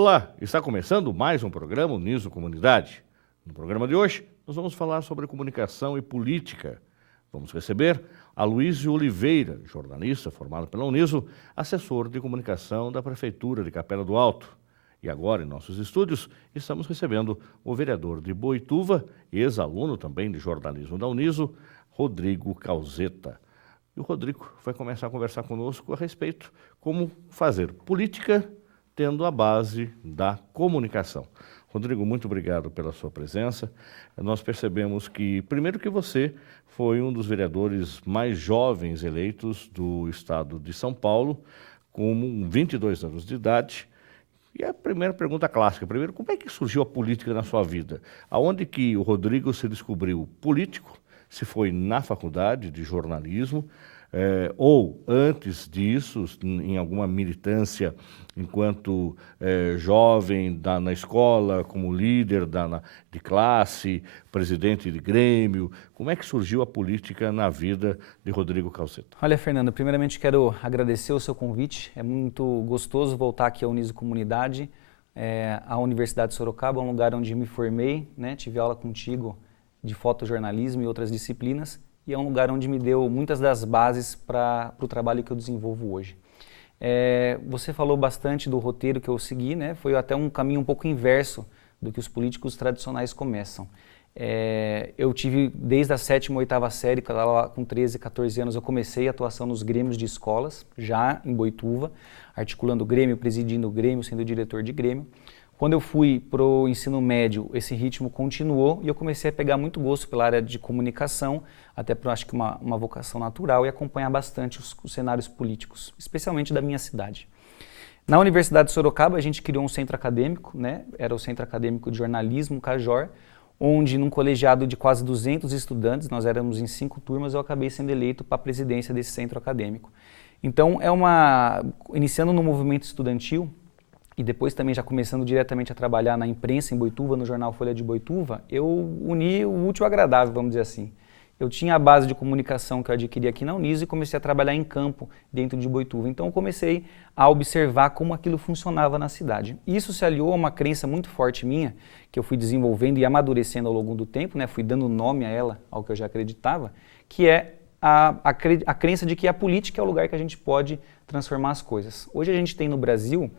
Olá, está começando mais um programa Uniso Comunidade. No programa de hoje, nós vamos falar sobre comunicação e política. Vamos receber Aloísio Oliveira, jornalista formado pela Uniso, assessor de comunicação da Prefeitura de Capela do Alto. E agora, em nossos estúdios, estamos recebendo o vereador de Boituva, ex-aluno também de jornalismo da Uniso, Rodrigo Calzeta. E o Rodrigo vai começar a conversar conosco a respeito como fazer política tendo a base da comunicação. Rodrigo, muito obrigado pela sua presença. Nós percebemos que, primeiro, que você foi um dos vereadores mais jovens eleitos do estado de São Paulo, com 22 anos de idade. E a primeira pergunta clássica, primeiro, como é que surgiu a política na sua vida? Aonde que o Rodrigo se descobriu político? Se foi na faculdade de jornalismo, ou antes disso, em alguma militância enquanto jovem na escola, como líder de classe, presidente de grêmio. Como é que surgiu a política na vida de Rodrigo Calzeta? Olha, Fernando, primeiramente quero agradecer o seu convite. É muito gostoso voltar aqui à Uniso Comunidade, à Universidade de Sorocaba, um lugar onde me formei, né? Tive aula contigo de fotojornalismo e outras disciplinas, e é um lugar onde me deu muitas das bases para o trabalho que eu desenvolvo hoje. Você falou bastante do roteiro que eu segui, né? Foi até um caminho um pouco inverso do que os políticos tradicionais começam. Eu tive, desde a 7ª, 8ª série, com 13, 14 anos, eu comecei a atuação nos grêmios de escolas, já em Boituva, articulando o grêmio, presidindo o grêmio, sendo diretor de grêmio. Quando eu fui para o ensino médio, esse ritmo continuou e eu comecei a pegar muito gosto pela área de comunicação, até por, acho que uma vocação natural, e acompanhar bastante os cenários políticos, especialmente da minha cidade. Na Universidade de Sorocaba, a gente criou um centro acadêmico, né? Era o Centro Acadêmico de Jornalismo, CAJOR, onde num colegiado de quase 200 estudantes, nós éramos em 5 turmas, eu acabei sendo eleito para a presidência desse centro acadêmico. Então, iniciando no movimento estudantil, e depois também já começando diretamente a trabalhar na imprensa em Boituva, no jornal Folha de Boituva, eu uni o útil ao agradável, vamos dizer assim. Eu tinha a base de comunicação que eu adquiri aqui na Uniso e comecei a trabalhar em campo dentro de Boituva. Então eu comecei a observar como aquilo funcionava na cidade. Isso se aliou a uma crença muito forte minha, que eu fui desenvolvendo e amadurecendo ao longo do tempo, né? Fui dando nome a ela, ao que eu já acreditava, que é a crença de que a política é o lugar que a gente pode transformar as coisas. Hoje a gente tem no Brasil,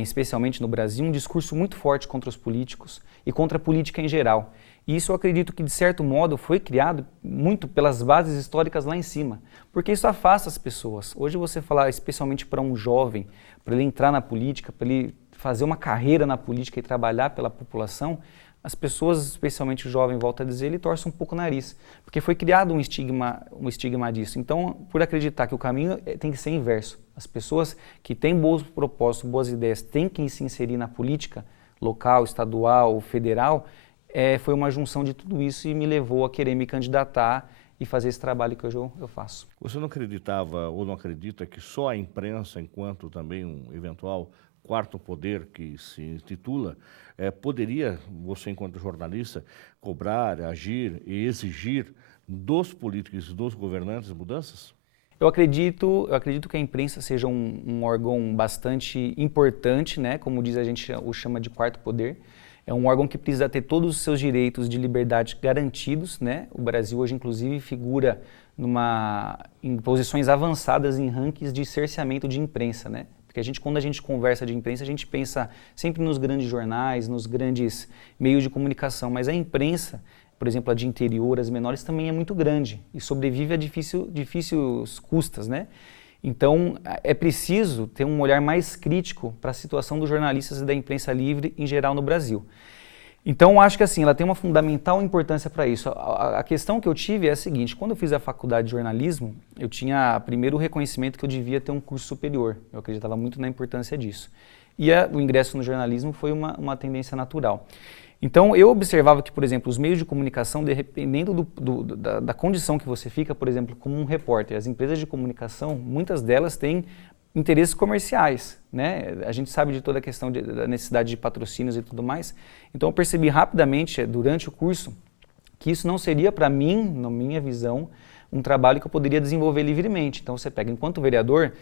especialmente no Brasil, um discurso muito forte contra os políticos e contra a política em geral. E isso eu acredito que, de certo modo, foi criado muito pelas bases históricas lá em cima, porque isso afasta as pessoas. Hoje você falar, especialmente para um jovem, para ele entrar na política, para ele fazer uma carreira na política e trabalhar pela população, as pessoas, especialmente o jovem, volta a dizer, ele torce um pouco o nariz, porque foi criado um estigma disso. Então, por acreditar que o caminho tem que ser inverso, as pessoas que têm bons propósitos, boas ideias, têm que se inserir na política local, estadual, federal, foi uma junção de tudo isso e me levou a querer me candidatar e fazer esse trabalho que hoje eu faço. Você não acreditava ou não acredita que só a imprensa, enquanto também um eventual quarto poder que se intitula, poderia, você enquanto jornalista, cobrar, agir e exigir dos políticos e dos governantes mudanças? Eu acredito que a imprensa seja um órgão bastante importante, né? Como diz, a gente o chama de quarto poder. É um órgão que precisa ter todos os seus direitos de liberdade garantidos, né? O Brasil hoje, inclusive, figura em posições avançadas em rankings de cerceamento de imprensa, né? Porque quando a gente conversa de imprensa, a gente pensa sempre nos grandes jornais, nos grandes meios de comunicação, mas a imprensa, por exemplo, a de interior, as menores, também é muito grande e sobrevive a difíceis custas, né? Então, é preciso ter um olhar mais crítico para a situação dos jornalistas e da imprensa livre em geral no Brasil. Então, acho que assim, ela tem uma fundamental importância para isso. A questão que eu tive é a seguinte: quando eu fiz a faculdade de jornalismo, eu tinha primeiro o reconhecimento que eu devia ter um curso superior. Eu acreditava muito na importância disso. E o ingresso no jornalismo foi uma tendência natural. Então, eu observava que, por exemplo, os meios de comunicação, dependendo da condição que você fica, por exemplo, como um repórter, as empresas de comunicação, muitas delas têm interesses comerciais, né? A gente sabe de toda a questão da necessidade de patrocínios e tudo mais. Então, eu percebi rapidamente, durante o curso, que isso não seria, para mim, na minha visão, um trabalho que eu poderia desenvolver livremente. Então, você pega, enquanto vereador,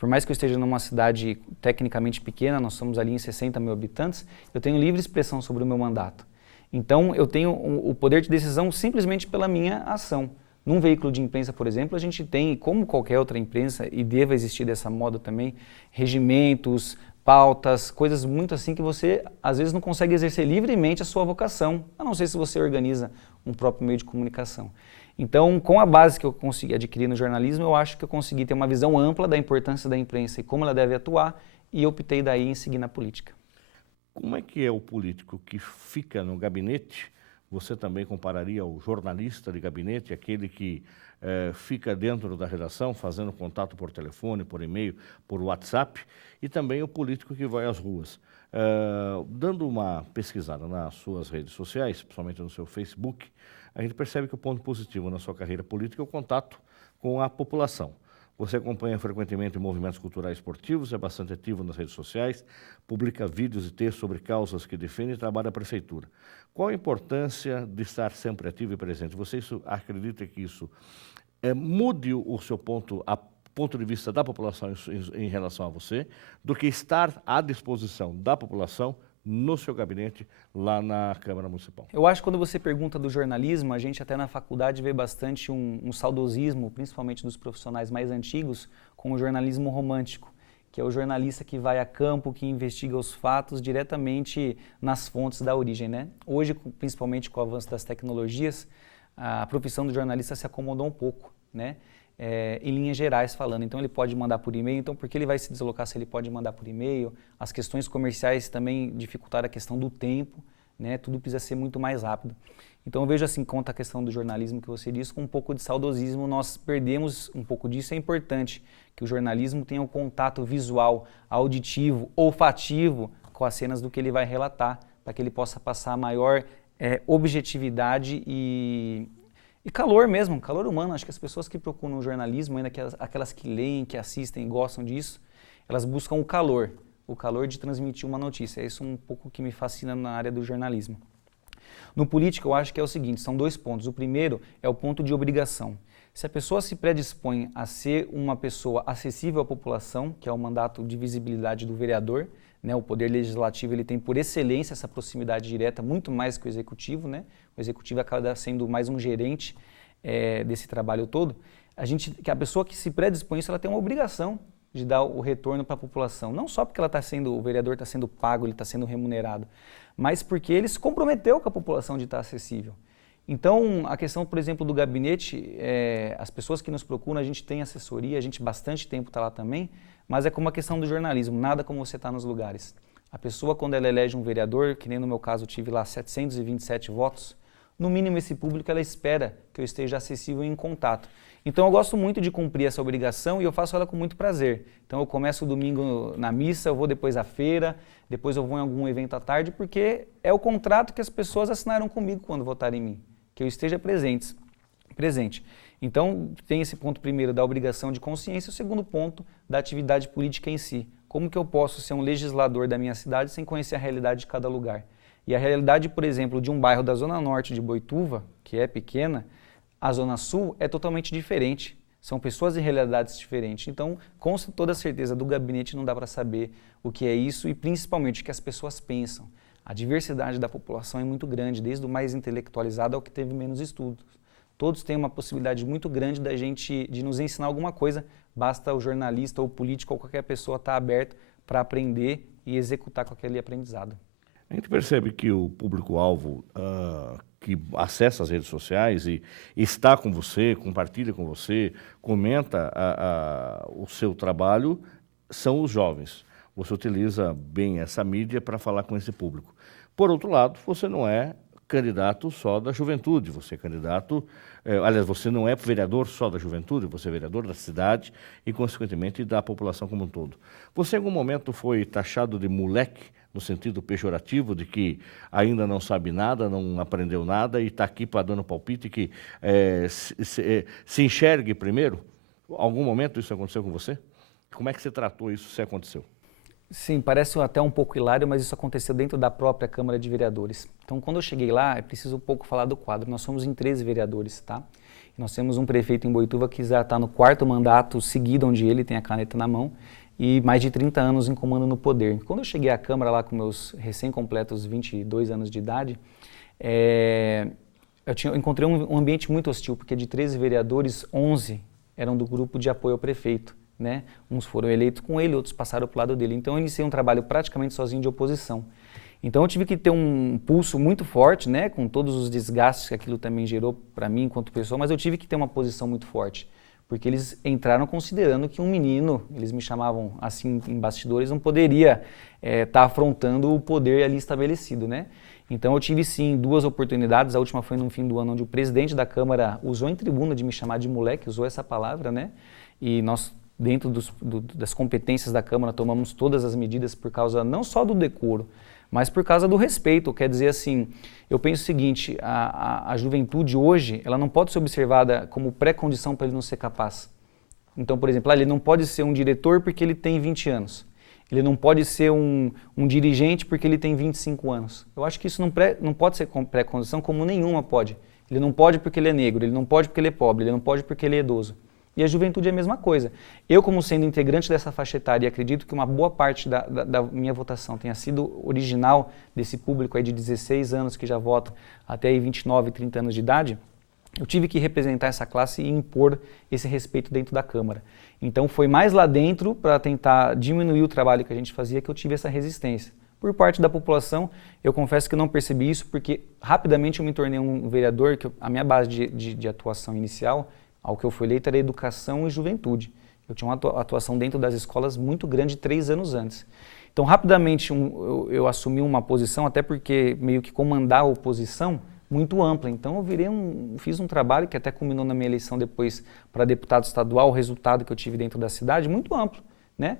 por mais que eu esteja numa cidade tecnicamente pequena, nós somos ali em 60 mil habitantes, eu tenho livre expressão sobre o meu mandato. Então, eu tenho o poder de decisão simplesmente pela minha ação. Num veículo de imprensa, por exemplo, a gente tem, como qualquer outra imprensa, e deva existir dessa moda também, regimentos, pautas, coisas muito assim que você, às vezes, não consegue exercer livremente a sua vocação, a não ser se você organiza um próprio meio de comunicação. Então, com a base que eu consegui adquirir no jornalismo, eu acho que eu consegui ter uma visão ampla da importância da imprensa e como ela deve atuar, e optei daí em seguir na política. Como é que é o político que fica no gabinete? Você também compararia ao jornalista de gabinete, aquele que fica dentro da redação, fazendo contato por telefone, por e-mail, por WhatsApp, e também o político que vai às ruas. Dando uma pesquisada nas suas redes sociais, principalmente no seu Facebook, a gente percebe que o ponto positivo na sua carreira política é o contato com a população. Você acompanha frequentemente movimentos culturais e esportivos, é bastante ativo nas redes sociais, publica vídeos e textos sobre causas que defende e trabalha na prefeitura. Qual a importância de estar sempre ativo e presente? Você acredita que isso mude o seu ponto de vista da população em relação a você, do que estar à disposição da população no seu gabinete lá na Câmara Municipal? Eu acho que quando você pergunta do jornalismo, a gente até na faculdade vê bastante um saudosismo, principalmente dos profissionais mais antigos, com o jornalismo romântico, que é o jornalista que vai a campo, que investiga os fatos diretamente nas fontes da origem, né? Hoje, principalmente com o avanço das tecnologias, a profissão do jornalista se acomodou um pouco, né? Em linhas gerais falando. Então ele pode mandar por e-mail, então por que ele vai se deslocar se ele pode mandar por e-mail? As questões comerciais também dificultaram a questão do tempo, né? Tudo precisa ser muito mais rápido. Então eu vejo assim, quanto à questão do jornalismo que você disse, com um pouco de saudosismo, nós perdemos um pouco disso. É importante que o jornalismo tenha um contato visual, auditivo, olfativo com as cenas do que ele vai relatar, para que ele possa passar maior objetividade e calor mesmo, calor humano. Acho que as pessoas que procuram o jornalismo, ainda que aquelas que leem, que assistem, gostam disso, elas buscam o calor de transmitir uma notícia. É isso um pouco que me fascina na área do jornalismo. No político, eu acho que é o seguinte, são dois pontos. O primeiro é o ponto de obrigação. Se a pessoa se predispõe a ser uma pessoa acessível à população, que é o mandato de visibilidade do vereador, né, o poder legislativo ele tem por excelência essa proximidade direta, muito mais que o executivo, né? O executivo acaba sendo mais um gerente desse trabalho todo. A pessoa que se predispõe a isso, ela tem uma obrigação de dar o retorno para a população. Não só porque o vereador está sendo pago, ele está sendo remunerado, mas porque ele se comprometeu com a população de estar acessível. Então, a questão, por exemplo, do gabinete, as pessoas que nos procuram, a gente tem assessoria, a gente bastante tempo está lá também, mas é como a questão do jornalismo, nada como você está nos lugares. A pessoa, quando ela elege um vereador, que nem no meu caso eu tive lá 727 votos, no mínimo esse público ela espera que eu esteja acessível e em contato. Então eu gosto muito de cumprir essa obrigação e eu faço ela com muito prazer. Então eu começo o domingo na missa, eu vou depois à feira, depois eu vou em algum evento à tarde, porque é o contrato que as pessoas assinaram comigo quando votaram em mim, que eu esteja presente. Então tem esse ponto primeiro da obrigação de consciência, o segundo ponto da atividade política em si. Como que eu posso ser um legislador da minha cidade sem conhecer a realidade de cada lugar? E a realidade, por exemplo, de um bairro da Zona Norte de Boituva, que é pequena, a Zona Sul é totalmente diferente. São pessoas e realidades diferentes. Então, com toda certeza, do gabinete não dá para saber o que é isso e principalmente o que as pessoas pensam. A diversidade da população é muito grande, desde o mais intelectualizado ao que teve menos estudos. Todos têm uma possibilidade muito grande de nos ensinar alguma coisa. Basta o jornalista ou o político ou qualquer pessoa estar aberto para aprender e executar com aquele aprendizado. A gente percebe que o público-alvo que acessa as redes sociais e está com você, compartilha com você, comenta o seu trabalho, são os jovens. Você utiliza bem essa mídia para falar com esse público. Por outro lado, você não é candidato só da juventude, você é candidato, aliás, você não é vereador só da juventude, você é vereador da cidade e, consequentemente, da população como um todo. Você, em algum momento, foi taxado de moleque, no sentido pejorativo, de que ainda não sabe nada, não aprendeu nada e está aqui para dando palpite, que se enxergue primeiro? Algum momento isso aconteceu com você? Como é que você tratou isso, se aconteceu? Sim, parece até um pouco hilário, mas isso aconteceu dentro da própria Câmara de Vereadores. Então, quando eu cheguei lá, é preciso um pouco falar do quadro. Nós somos em 13 vereadores, tá? Nós temos um prefeito em Boituva que já está no 4º mandato seguido, onde ele tem a caneta na mão, e mais de 30 anos em comando no poder. Quando eu cheguei à Câmara lá com meus recém-completos 22 anos de idade, eu encontrei um ambiente muito hostil, porque de 13 vereadores, 11 eram do grupo de apoio ao prefeito, né? Uns foram eleitos com ele, outros passaram para o lado dele. Então eu iniciei um trabalho praticamente sozinho de oposição. Então eu tive que ter um pulso muito forte, né, com todos os desgastes que aquilo também gerou para mim enquanto pessoa, mas eu tive que ter uma posição muito forte, porque eles entraram considerando que um menino, eles me chamavam assim em bastidores, não poderia estar afrontando o poder ali estabelecido, né? Então eu tive sim 2 oportunidades, a última foi no fim do ano, onde o presidente da Câmara usou em tribuna de me chamar de moleque, usou essa palavra, né? E nós, dentro das competências da Câmara, tomamos todas as medidas por causa não só do decoro, mas por causa do respeito. Quer dizer assim, eu penso o seguinte, a juventude hoje, ela não pode ser observada como pré-condição para ele não ser capaz. Então, por exemplo, ele não pode ser um diretor porque ele tem 20 anos. Ele não pode ser um dirigente porque ele tem 25 anos. Eu acho que isso não pode ser pré-condição como nenhuma pode. Ele não pode porque ele é negro, ele não pode porque ele é pobre, ele não pode porque ele é idoso. E a juventude é a mesma coisa. Eu, como sendo integrante dessa faixa etária, acredito que uma boa parte da minha votação tenha sido original desse público aí de 16 anos que já vota até aí 29, 30 anos de idade, eu tive que representar essa classe e impor esse respeito dentro da Câmara. Então foi mais lá dentro, para tentar diminuir o trabalho que a gente fazia, que eu tive essa resistência. Por parte da população, eu confesso que não percebi isso, porque rapidamente eu me tornei um vereador, que a minha base de atuação inicial, ao que eu fui eleito, era educação e juventude. Eu tinha uma atuação dentro das escolas muito grande 3 anos antes. Então, rapidamente, eu assumi uma posição, até porque meio que comandar a oposição, muito ampla. Então, fiz um trabalho que até culminou na minha eleição depois para deputado estadual, o resultado que eu tive dentro da cidade, muito amplo, né?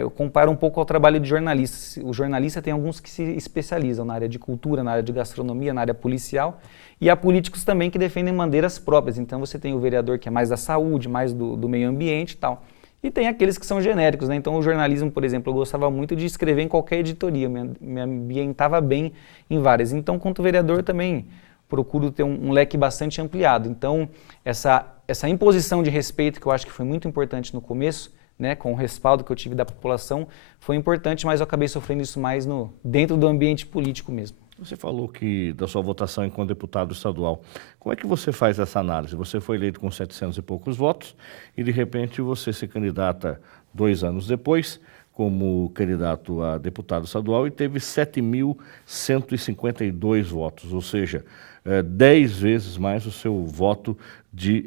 Eu comparo um pouco ao trabalho de jornalista. O jornalista tem alguns que se especializam na área de cultura, na área de gastronomia, na área policial, e há políticos também que defendem bandeiras próprias. Então você tem o vereador que é mais da saúde, mais do meio ambiente e tal. E tem aqueles que são genéricos, né? Então o jornalismo, por exemplo, eu gostava muito de escrever em qualquer editoria, me ambientava bem em várias. Então, quanto vereador também procuro ter um leque bastante ampliado. Então, essa imposição de respeito, que eu acho que foi muito importante no começo, né, com o respaldo que eu tive da população, foi importante, mas eu acabei sofrendo isso mais dentro do ambiente político mesmo. Você falou que da sua votação enquanto deputado estadual. Como é que você faz essa análise? Você foi eleito com 700 e poucos votos e, de repente, você se candidata 2 anos depois como candidato a deputado estadual e teve 7.152 votos, ou seja, 10 vezes mais o seu voto de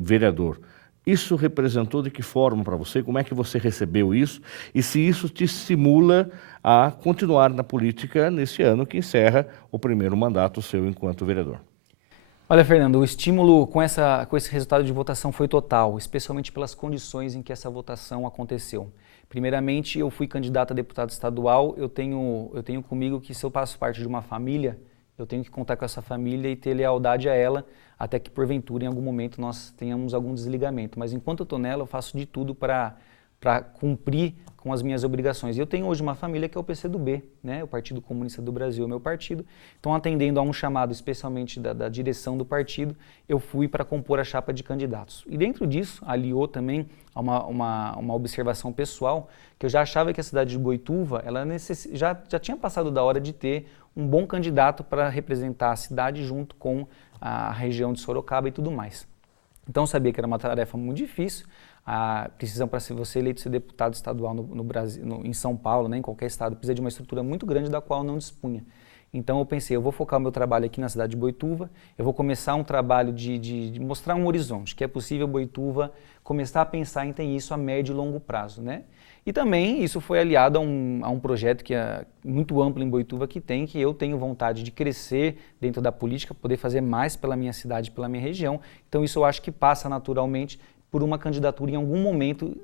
vereador. Isso representou de que forma para você? Como é que você recebeu isso? E se isso te estimula a continuar na política nesse ano que encerra o primeiro mandato seu enquanto vereador? Olha, Fernando, o estímulo com esse resultado de votação foi total, especialmente pelas condições em que essa votação aconteceu. Primeiramente, eu fui candidato a deputado estadual, eu tenho comigo que se eu faço parte de uma família, eu tenho que contar com essa família e ter lealdade a ela, até que porventura, em algum momento, nós tenhamos algum desligamento. Mas enquanto eu estou nela, eu faço de tudo para cumprir com as minhas obrigações. E eu tenho hoje uma família que é o PCdoB, né? O Partido Comunista do Brasil é o meu partido. Então, atendendo a um chamado, especialmente da direção do partido, eu fui para compor a chapa de candidatos. E dentro disso, aliou também a uma observação pessoal, que eu já achava que a cidade de Boituva, ela já tinha passado da hora de ter um bom candidato para representar a cidade junto com a região de Sorocaba e tudo mais. Então, eu sabia que era uma tarefa muito difícil. Precisam, para você eleito ser deputado estadual no Brasil, em São Paulo, né, em qualquer estado, precisa de uma estrutura muito grande da qual eu não dispunha. Então eu pensei, eu vou focar o meu trabalho aqui na cidade de Boituva, eu vou começar um trabalho de mostrar um horizonte, que é possível Boituva começar a pensar em ter isso a médio e longo prazo, né? E também isso foi aliado a um projeto que é muito amplo em Boituva que eu tenho vontade de crescer dentro da política, poder fazer mais pela minha cidade, pela minha região. Então isso eu acho que passa naturalmente por uma candidatura em algum momento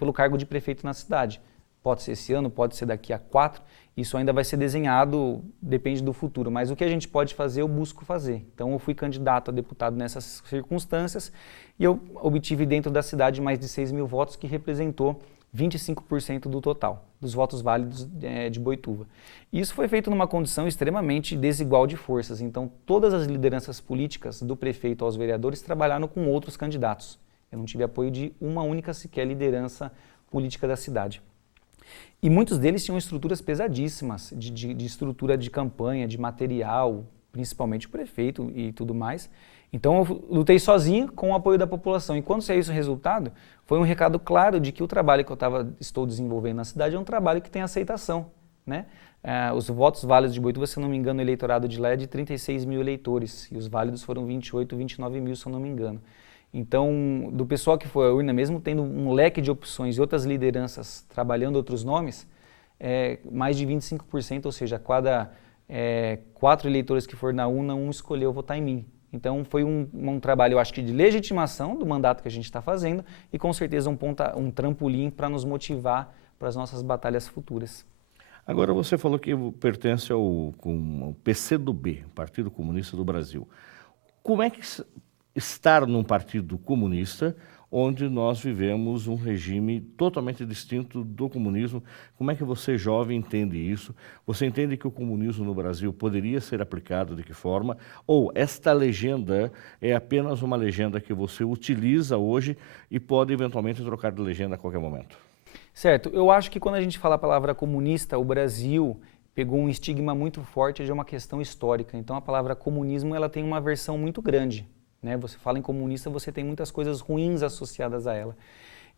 pelo cargo de prefeito na cidade. Pode ser esse ano, pode ser daqui a 4, isso ainda vai ser desenhado, depende do futuro, mas o que a gente pode fazer, eu busco fazer. Então eu fui candidato a deputado nessas circunstâncias e eu obtive dentro da cidade mais de 6.000 votos, que representou 25% do total, dos votos válidos de Boituva. Isso foi feito numa condição extremamente desigual de forças, então todas as lideranças políticas, do prefeito aos vereadores, trabalharam com outros candidatos. Eu não tive apoio de uma única sequer liderança política da cidade. E muitos deles tinham estruturas pesadíssimas, de estrutura de campanha, de material, principalmente o prefeito e tudo mais. Então eu lutei sozinho com o apoio da população. E quando saiu esse resultado, foi um recado claro de que o trabalho que estou desenvolvendo na cidade é um trabalho que tem aceitação, né? Os votos válidos de Boituva, se eu não me engano, o eleitorado de lá é de 36 mil eleitores, e os válidos foram 28, 29 mil, se eu não me engano. Então, do pessoal que foi à urna, mesmo tendo um leque de opções e outras lideranças trabalhando outros nomes, mais de 25%, ou seja, a cada 4 eleitores que for na urna, um escolheu votar em mim. Então, foi um trabalho, eu acho que de legitimação do mandato que a gente está fazendo e, com certeza, um trampolim para nos motivar para as nossas batalhas futuras. Agora, você falou que pertence ao PCdoB, Partido Comunista do Brasil. Como é que estar num partido comunista, onde nós vivemos um regime totalmente distinto do comunismo? Como é que você, jovem, entende isso? Você entende que o comunismo no Brasil poderia ser aplicado de que forma? Ou esta legenda é apenas uma legenda que você utiliza hoje e pode eventualmente trocar de legenda a qualquer momento? Certo. Eu acho que quando a gente fala a palavra comunista, o Brasil pegou um estigma muito forte de uma questão histórica. Então a palavra comunismo ela tem uma versão muito grande. Né? Você fala em comunista, você tem muitas coisas ruins associadas a ela.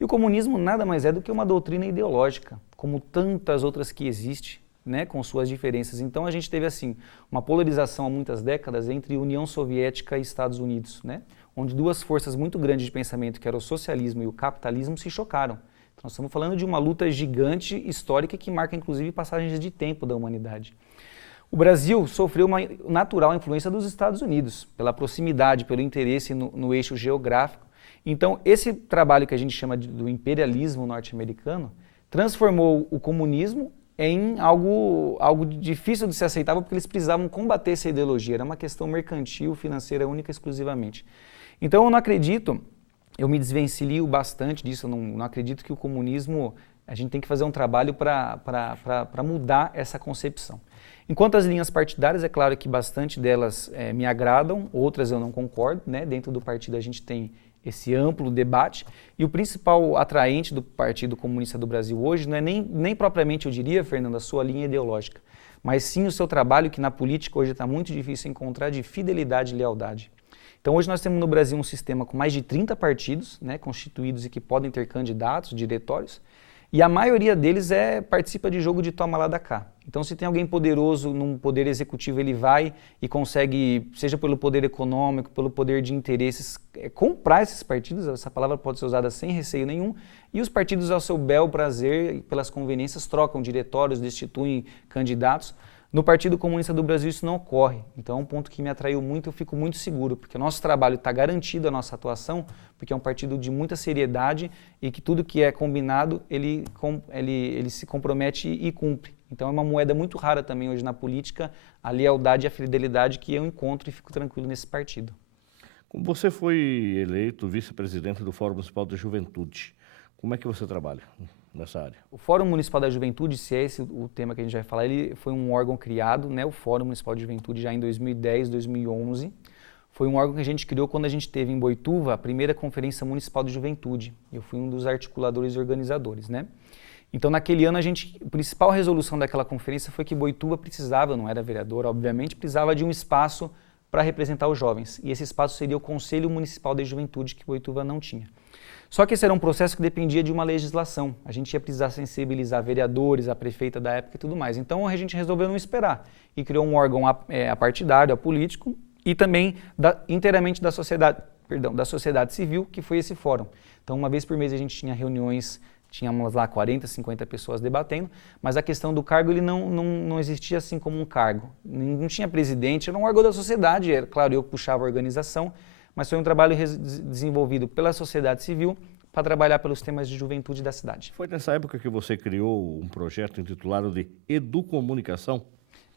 E o comunismo nada mais é do que uma doutrina ideológica, como tantas outras que existem, né? Com suas diferenças. Então a gente teve assim uma polarização há muitas décadas entre União Soviética e Estados Unidos, né? Onde duas forças muito grandes de pensamento, que era o socialismo e o capitalismo, se chocaram. Então, nós estamos falando de uma luta gigante histórica que marca inclusive passagens de tempo da humanidade. O Brasil sofreu uma natural influência dos Estados Unidos, pela proximidade, pelo interesse no eixo geográfico. Então, esse trabalho que a gente chama do imperialismo norte-americano transformou o comunismo em algo difícil de ser aceitável, porque eles precisavam combater essa ideologia. Era uma questão mercantil, financeira, única e exclusivamente. Então, eu não acredito, eu me desvencilio bastante disso, eu não acredito que o comunismo, a gente tem que fazer um trabalho para mudar essa concepção. Enquanto as linhas partidárias, é claro que bastante delas me agradam, outras eu não concordo, né? Dentro do partido a gente tem esse amplo debate e o principal atraente do Partido Comunista do Brasil hoje não é nem propriamente, eu diria, Fernando, a sua linha ideológica, mas sim o seu trabalho, que na política hoje está muito difícil encontrar, de fidelidade e lealdade. Então hoje nós temos no Brasil um sistema com mais de 30 partidos, né, constituídos e que podem ter candidatos, diretórios, e a maioria deles participa de jogo de toma lá da cá. Então, se tem alguém poderoso num poder executivo, ele vai e consegue, seja pelo poder econômico, pelo poder de interesses, comprar esses partidos, essa palavra pode ser usada sem receio nenhum, e os partidos, ao seu bel prazer e pelas conveniências, trocam diretórios, destituem candidatos. No Partido Comunista do Brasil isso não ocorre, então é um ponto que me atraiu muito, eu fico muito seguro, porque o nosso trabalho está garantido, a nossa atuação, porque é um partido de muita seriedade e que tudo que é combinado, ele se compromete e cumpre. Então é uma moeda muito rara também hoje na política, a lealdade e a fidelidade que eu encontro e fico tranquilo nesse partido. Como você foi eleito vice-presidente do Fórum Municipal da Juventude, como é que você trabalha nessa área? O Fórum Municipal da Juventude, se é esse o tema que a gente vai falar, ele foi um órgão criado, né, o Fórum Municipal de Juventude, já em 2010, 2011. Foi um órgão que a gente criou quando a gente teve em Boituva a primeira Conferência Municipal de Juventude. Eu fui um dos articuladores e organizadores, né? Então, naquele ano, a principal resolução daquela conferência foi que Boituva precisava, não era vereador, obviamente, precisava de um espaço para representar os jovens. E esse espaço seria o Conselho Municipal de Juventude, que Boituva não tinha. Só que esse era um processo que dependia de uma legislação. A gente ia precisar sensibilizar vereadores, a prefeita da época e tudo mais. Então, a gente resolveu não esperar e criou um órgão apartidário, apolítico, e também inteiramente da sociedade civil, que foi esse fórum. Então, uma vez por mês a gente tinha reuniões, tínhamos lá 40, 50 pessoas debatendo, mas a questão do cargo ele não existia assim como um cargo. Não tinha presidente, era um órgão da sociedade, era, claro, eu puxava a organização, mas foi um trabalho desenvolvido pela sociedade civil para trabalhar pelos temas de juventude da cidade. Foi nessa época que você criou um projeto intitulado de Educomunicação?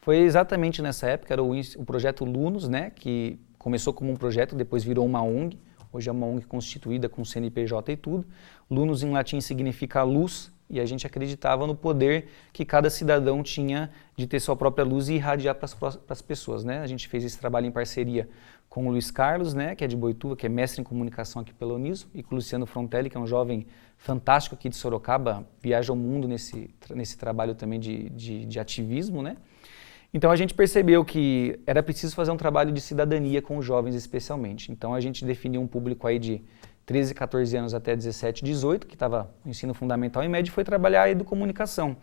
Foi exatamente nessa época, era o projeto Lunos, né, que começou como um projeto, depois virou uma ONG, Hoje é uma ONG constituída com CNPJ e tudo. Lunos em latim significa luz, e a gente acreditava no poder que cada cidadão tinha de ter sua própria luz e irradiar para as pessoas, né? A gente fez esse trabalho em parceria com o Luiz Carlos, né, que é de Boituva, que é mestre em comunicação aqui pela Uniso, e com o Luciano Frontelli, que é um jovem fantástico aqui de Sorocaba, viaja ao mundo nesse trabalho também de ativismo, né? Então a gente percebeu que era preciso fazer um trabalho de cidadania com os jovens especialmente. Então a gente definiu um público aí de 13, 14 anos até 17, 18, que estava no ensino fundamental e médio, e foi trabalhar a educomunicação,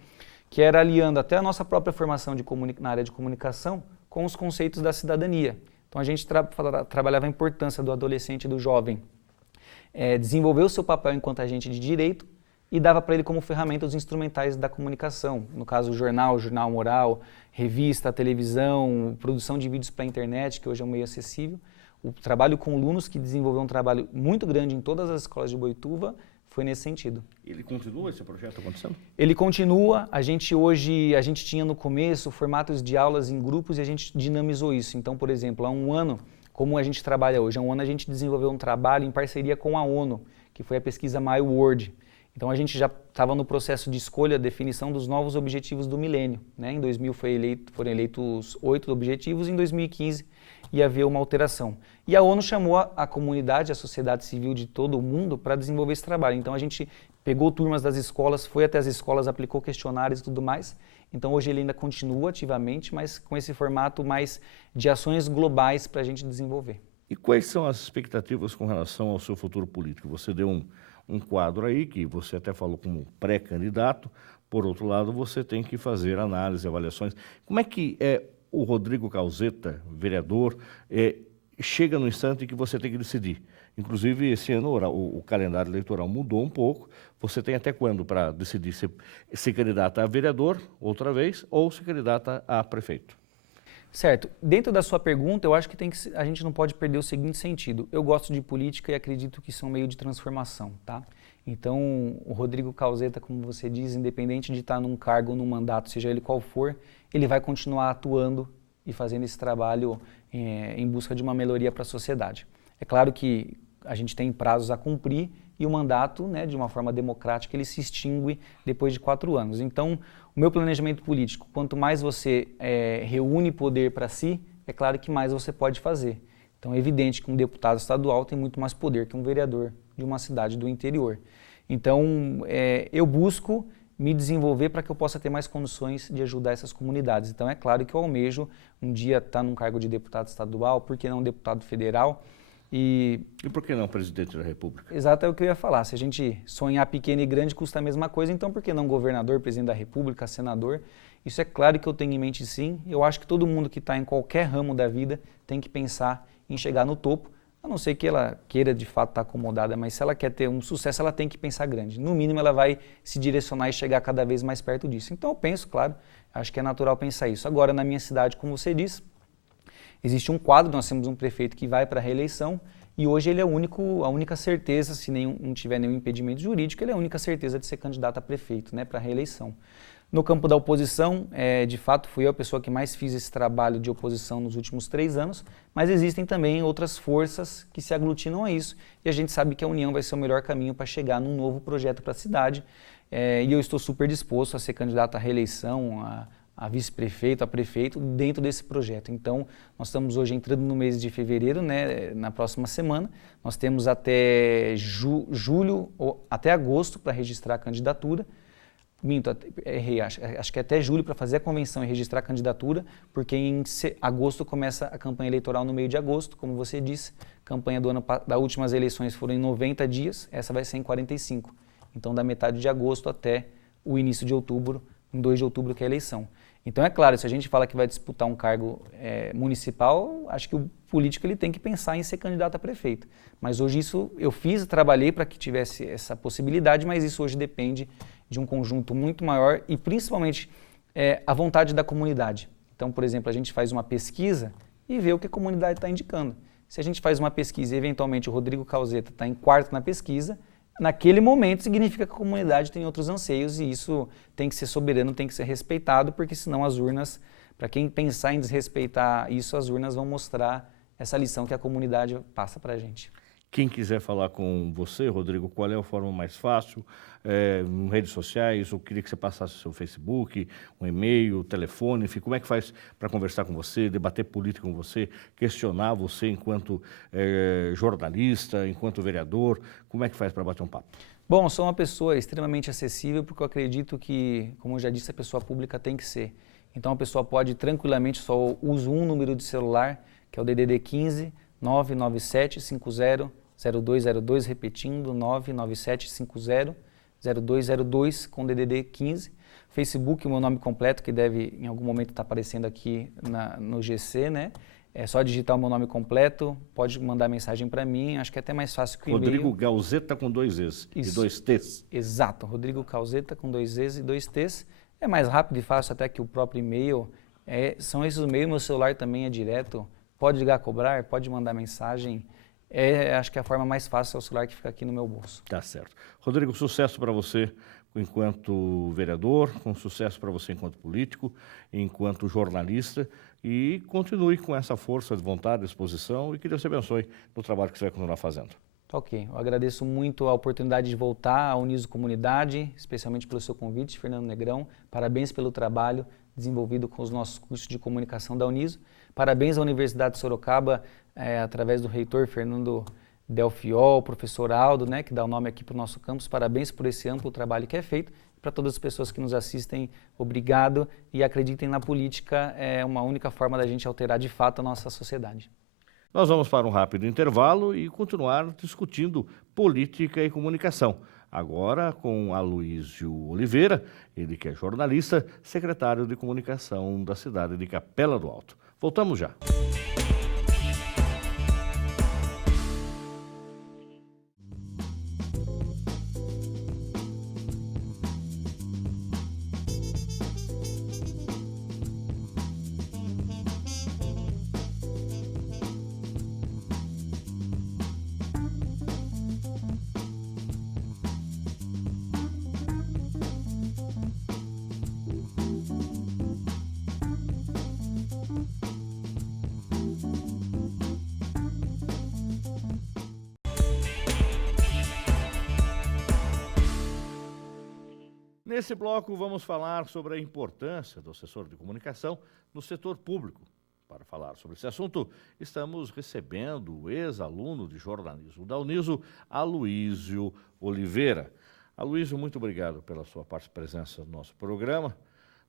que era aliando até a nossa própria formação na área de comunicação com os conceitos da cidadania. Então a gente trabalhava a importância do adolescente e do jovem desenvolver o seu papel enquanto agente de direito e dava para ele como ferramenta os instrumentais da comunicação, no caso o jornal oral, revista, televisão, produção de vídeos para a internet, que hoje é um meio acessível. O trabalho com alunos, que desenvolveu um trabalho muito grande em todas as escolas de Boituva, foi nesse sentido. Ele continua esse projeto acontecendo? Ele continua. A gente tinha no começo formatos de aulas em grupos e a gente dinamizou isso. Então, por exemplo, há um ano, como a gente trabalha hoje, há um ano a gente desenvolveu um trabalho em parceria com a ONU, que foi a pesquisa My World. Então a gente já estava no processo de escolha, definição dos novos objetivos do milênio, né? Em 2000 foram eleitos 8 objetivos, em 2015 ia haver uma alteração. E a ONU chamou a comunidade, a sociedade civil de todo o mundo para desenvolver esse trabalho. Então a gente pegou turmas das escolas, foi até as escolas, aplicou questionários e tudo mais. Então hoje ele ainda continua ativamente, mas com esse formato mais de ações globais para a gente desenvolver. E quais são as expectativas com relação ao seu futuro político? Você deu um quadro aí, que você até falou como pré-candidato, por outro lado você tem que fazer análise, avaliações. Como é que o Rodrigo Cauzeta, vereador, chega no instante que você tem que decidir? Inclusive, esse ano o calendário eleitoral mudou um pouco. Você tem até quando para decidir se candidata a vereador, outra vez, ou se candidata a prefeito? Certo. Dentro da sua pergunta, eu acho que a gente não pode perder o seguinte sentido. Eu gosto de política e acredito que isso é um meio de transformação, tá? Então, o Rodrigo Cauzeta, como você diz, independente de estar num cargo ou num mandato, seja ele qual for, ele vai continuar atuando e fazendo esse trabalho em busca de uma melhoria para a sociedade. É claro que a gente tem prazos a cumprir e o mandato, né, de uma forma democrática, ele se extingue depois de 4 anos. Então, o meu planejamento político, quanto mais você reúne poder para si, é claro que mais você pode fazer. Então, é evidente que um deputado estadual tem muito mais poder que um vereador de uma cidade do interior. Então, eu busco me desenvolver para que eu possa ter mais condições de ajudar essas comunidades. Então, é claro que eu almejo um dia estar num cargo de deputado estadual, por que não deputado federal? E por que não presidente da República? Exato, é o que eu ia falar. Se a gente sonhar pequeno e grande custa a mesma coisa, então por que não governador, presidente da República, senador? Isso é claro que eu tenho em mente, sim. Eu acho que todo mundo que está em qualquer ramo da vida tem que pensar em chegar no topo, a não ser que ela queira de fato estar acomodada, mas se ela quer ter um sucesso, ela tem que pensar grande. No mínimo, ela vai se direcionar e chegar cada vez mais perto disso. Então eu penso, claro, acho que é natural pensar isso. Agora, na minha cidade, como você disse, existe um quadro, nós temos um prefeito que vai para a reeleição e hoje ele é a única certeza, se não tiver nenhum impedimento jurídico, ele é a única certeza de ser candidato a prefeito, né, para a reeleição. No campo da oposição, de fato, fui eu a pessoa que mais fiz esse trabalho de oposição nos últimos 3 anos, mas existem também outras forças que se aglutinam a isso e a gente sabe que a união vai ser o melhor caminho para chegar num novo projeto para a cidade e eu estou super disposto a ser candidato à reeleição, a vice-prefeito, a prefeito, dentro desse projeto. Então, nós estamos hoje entrando no mês de fevereiro, né, na próxima semana. Nós temos até julho, ou até agosto para registrar a candidatura. Errei, acho que é até julho para fazer a convenção e registrar a candidatura, porque em agosto começa a campanha eleitoral no meio de agosto, como você disse. A campanha das últimas eleições foram em 90 dias, essa vai ser em 45. Então, da metade de agosto até o início de outubro, em 2 de outubro, que é a eleição. Então, é claro, se a gente fala que vai disputar um cargo municipal, acho que o político ele tem que pensar em ser candidato a prefeito. Mas hoje isso eu trabalhei para que tivesse essa possibilidade, mas isso hoje depende de um conjunto muito maior e principalmente a vontade da comunidade. Então, por exemplo, a gente faz uma pesquisa e vê o que a comunidade está indicando. Se a gente faz uma pesquisa e eventualmente o Rodrigo Cauzeta está em 4º na pesquisa, naquele momento significa que a comunidade tem outros anseios e isso tem que ser soberano, tem que ser respeitado, porque senão as urnas, para quem pensar em desrespeitar isso, as urnas vão mostrar essa lição que a comunidade passa para a gente. Quem quiser falar com você, Rodrigo, qual é a forma mais fácil? Em redes sociais, eu queria que você passasse o seu Facebook, um e-mail, telefone, enfim, como é que faz para conversar com você, debater política com você, questionar você enquanto jornalista, enquanto vereador, como é que faz para bater um papo? Bom, sou uma pessoa extremamente acessível porque eu acredito que, como eu já disse, a pessoa pública tem que ser. Então a pessoa pode tranquilamente, só usa um número de celular, que é o DDD 15 997 50 0202, repetindo, 997 50 0202 com DDD 15. Facebook, o meu nome completo, que deve em algum momento estar aparecendo aqui no GC, né? É só digitar o meu nome completo, pode mandar mensagem para mim, acho que é até mais fácil que o e-mail. Rodrigo Gauzeta com 2 Es e 2 T's. Exato, Rodrigo Gauzeta com 2 Es e 2 T's. É mais rápido e fácil até que o próprio e-mail. São esses e-mails, meu celular também é direto, pode ligar a cobrar, pode mandar mensagem. Acho que a forma mais fácil é o celular que fica aqui no meu bolso. Tá certo. Rodrigo, sucesso para você enquanto vereador, com sucesso para você enquanto político, enquanto jornalista, e continue com essa força de vontade, disposição, e que Deus te abençoe no trabalho que você vai continuar fazendo. Tá ok. Eu agradeço muito a oportunidade de voltar à Uniso Comunidade, especialmente pelo seu convite, Fernando Negrão. Parabéns pelo trabalho desenvolvido com os nossos cursos de comunicação da Uniso. Parabéns à Universidade de Sorocaba, através do reitor Fernando Delfiol, professor Aldo, né, que dá o nome aqui para o nosso campus. Parabéns por esse amplo trabalho que é feito. Para todas as pessoas que nos assistem, obrigado e acreditem na política, é uma única forma da gente alterar de fato a nossa sociedade. Nós vamos para um rápido intervalo e continuar discutindo política e comunicação. Agora com Aloísio Oliveira, ele que é jornalista, secretário de comunicação da cidade de Capela do Alto. Voltamos já. Nesse bloco, vamos falar sobre a importância do assessor de comunicação no setor público. Para falar sobre esse assunto, estamos recebendo o ex-aluno de jornalismo da Uniso, Aloísio Oliveira. Aloísio, muito obrigado pela sua presença no nosso programa.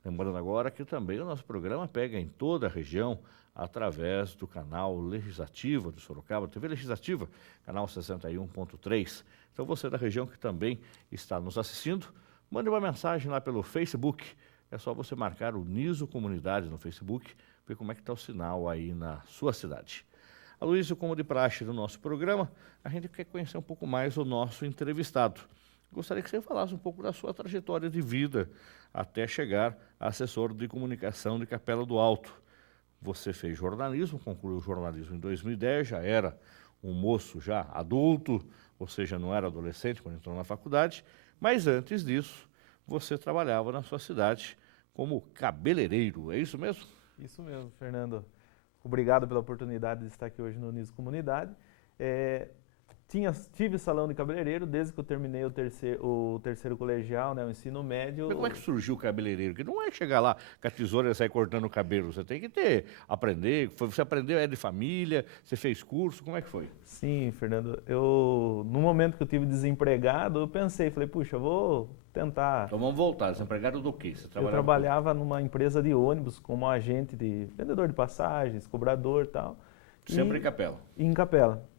Lembrando agora que também o nosso programa pega em toda a região através do canal Legislativo de Sorocaba, TV Legislativa, canal 61.3. Então você da região que também está nos assistindo, mande uma mensagem lá pelo Facebook, é só você marcar o Uniso Comunidade no Facebook, ver como é que está o sinal aí na sua cidade. Aloísio, como de praxe do nosso programa, a gente quer conhecer um pouco mais o nosso entrevistado. Gostaria que você falasse um pouco da sua trajetória de vida até chegar a assessor de comunicação de Capela do Alto. Você fez jornalismo, concluiu jornalismo em 2010, já era um moço já adulto, ou seja, não era adolescente quando entrou na faculdade, mas antes disso, você trabalhava na sua cidade como cabeleireiro, é isso mesmo? Isso mesmo, Fernando. Obrigado pela oportunidade de estar aqui hoje no Uniso Comunidade. Tive salão de cabeleireiro desde que eu terminei o terceiro colegial, né, o ensino médio. Mas como é que surgiu o cabeleireiro? Porque não é chegar lá com a tesoura e sair cortando o cabelo, você tem que aprender. Você aprendeu, de família, você fez curso, como é que foi? Sim, Fernando. No momento que eu tive desempregado, eu pensei, falei, puxa, eu vou tentar... Então vamos voltar, desempregado do quê? Eu trabalhava numa empresa de ônibus como agente vendedor de passagens, cobrador e tal. Sempre em Capela? Em Capela.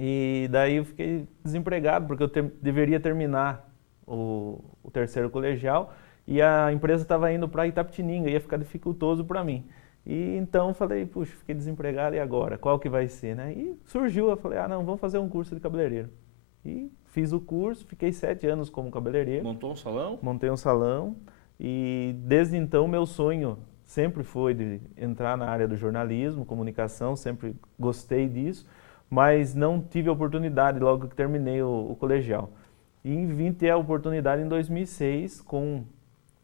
E daí eu fiquei desempregado, porque eu deveria terminar o terceiro colegial e a empresa estava indo para Itapetininga, ia ficar dificultoso para mim. E então eu falei, puxa, fiquei desempregado e agora? Qual que vai ser, né? E surgiu, eu falei, não, vamos fazer um curso de cabeleireiro. E fiz o curso, fiquei 7 anos como cabeleireiro. Montou um salão? Montei um salão e desde então meu sonho sempre foi de entrar na área do jornalismo, comunicação, sempre gostei disso. Mas não tive a oportunidade logo que terminei o colegial. E vim ter a oportunidade em 2006 com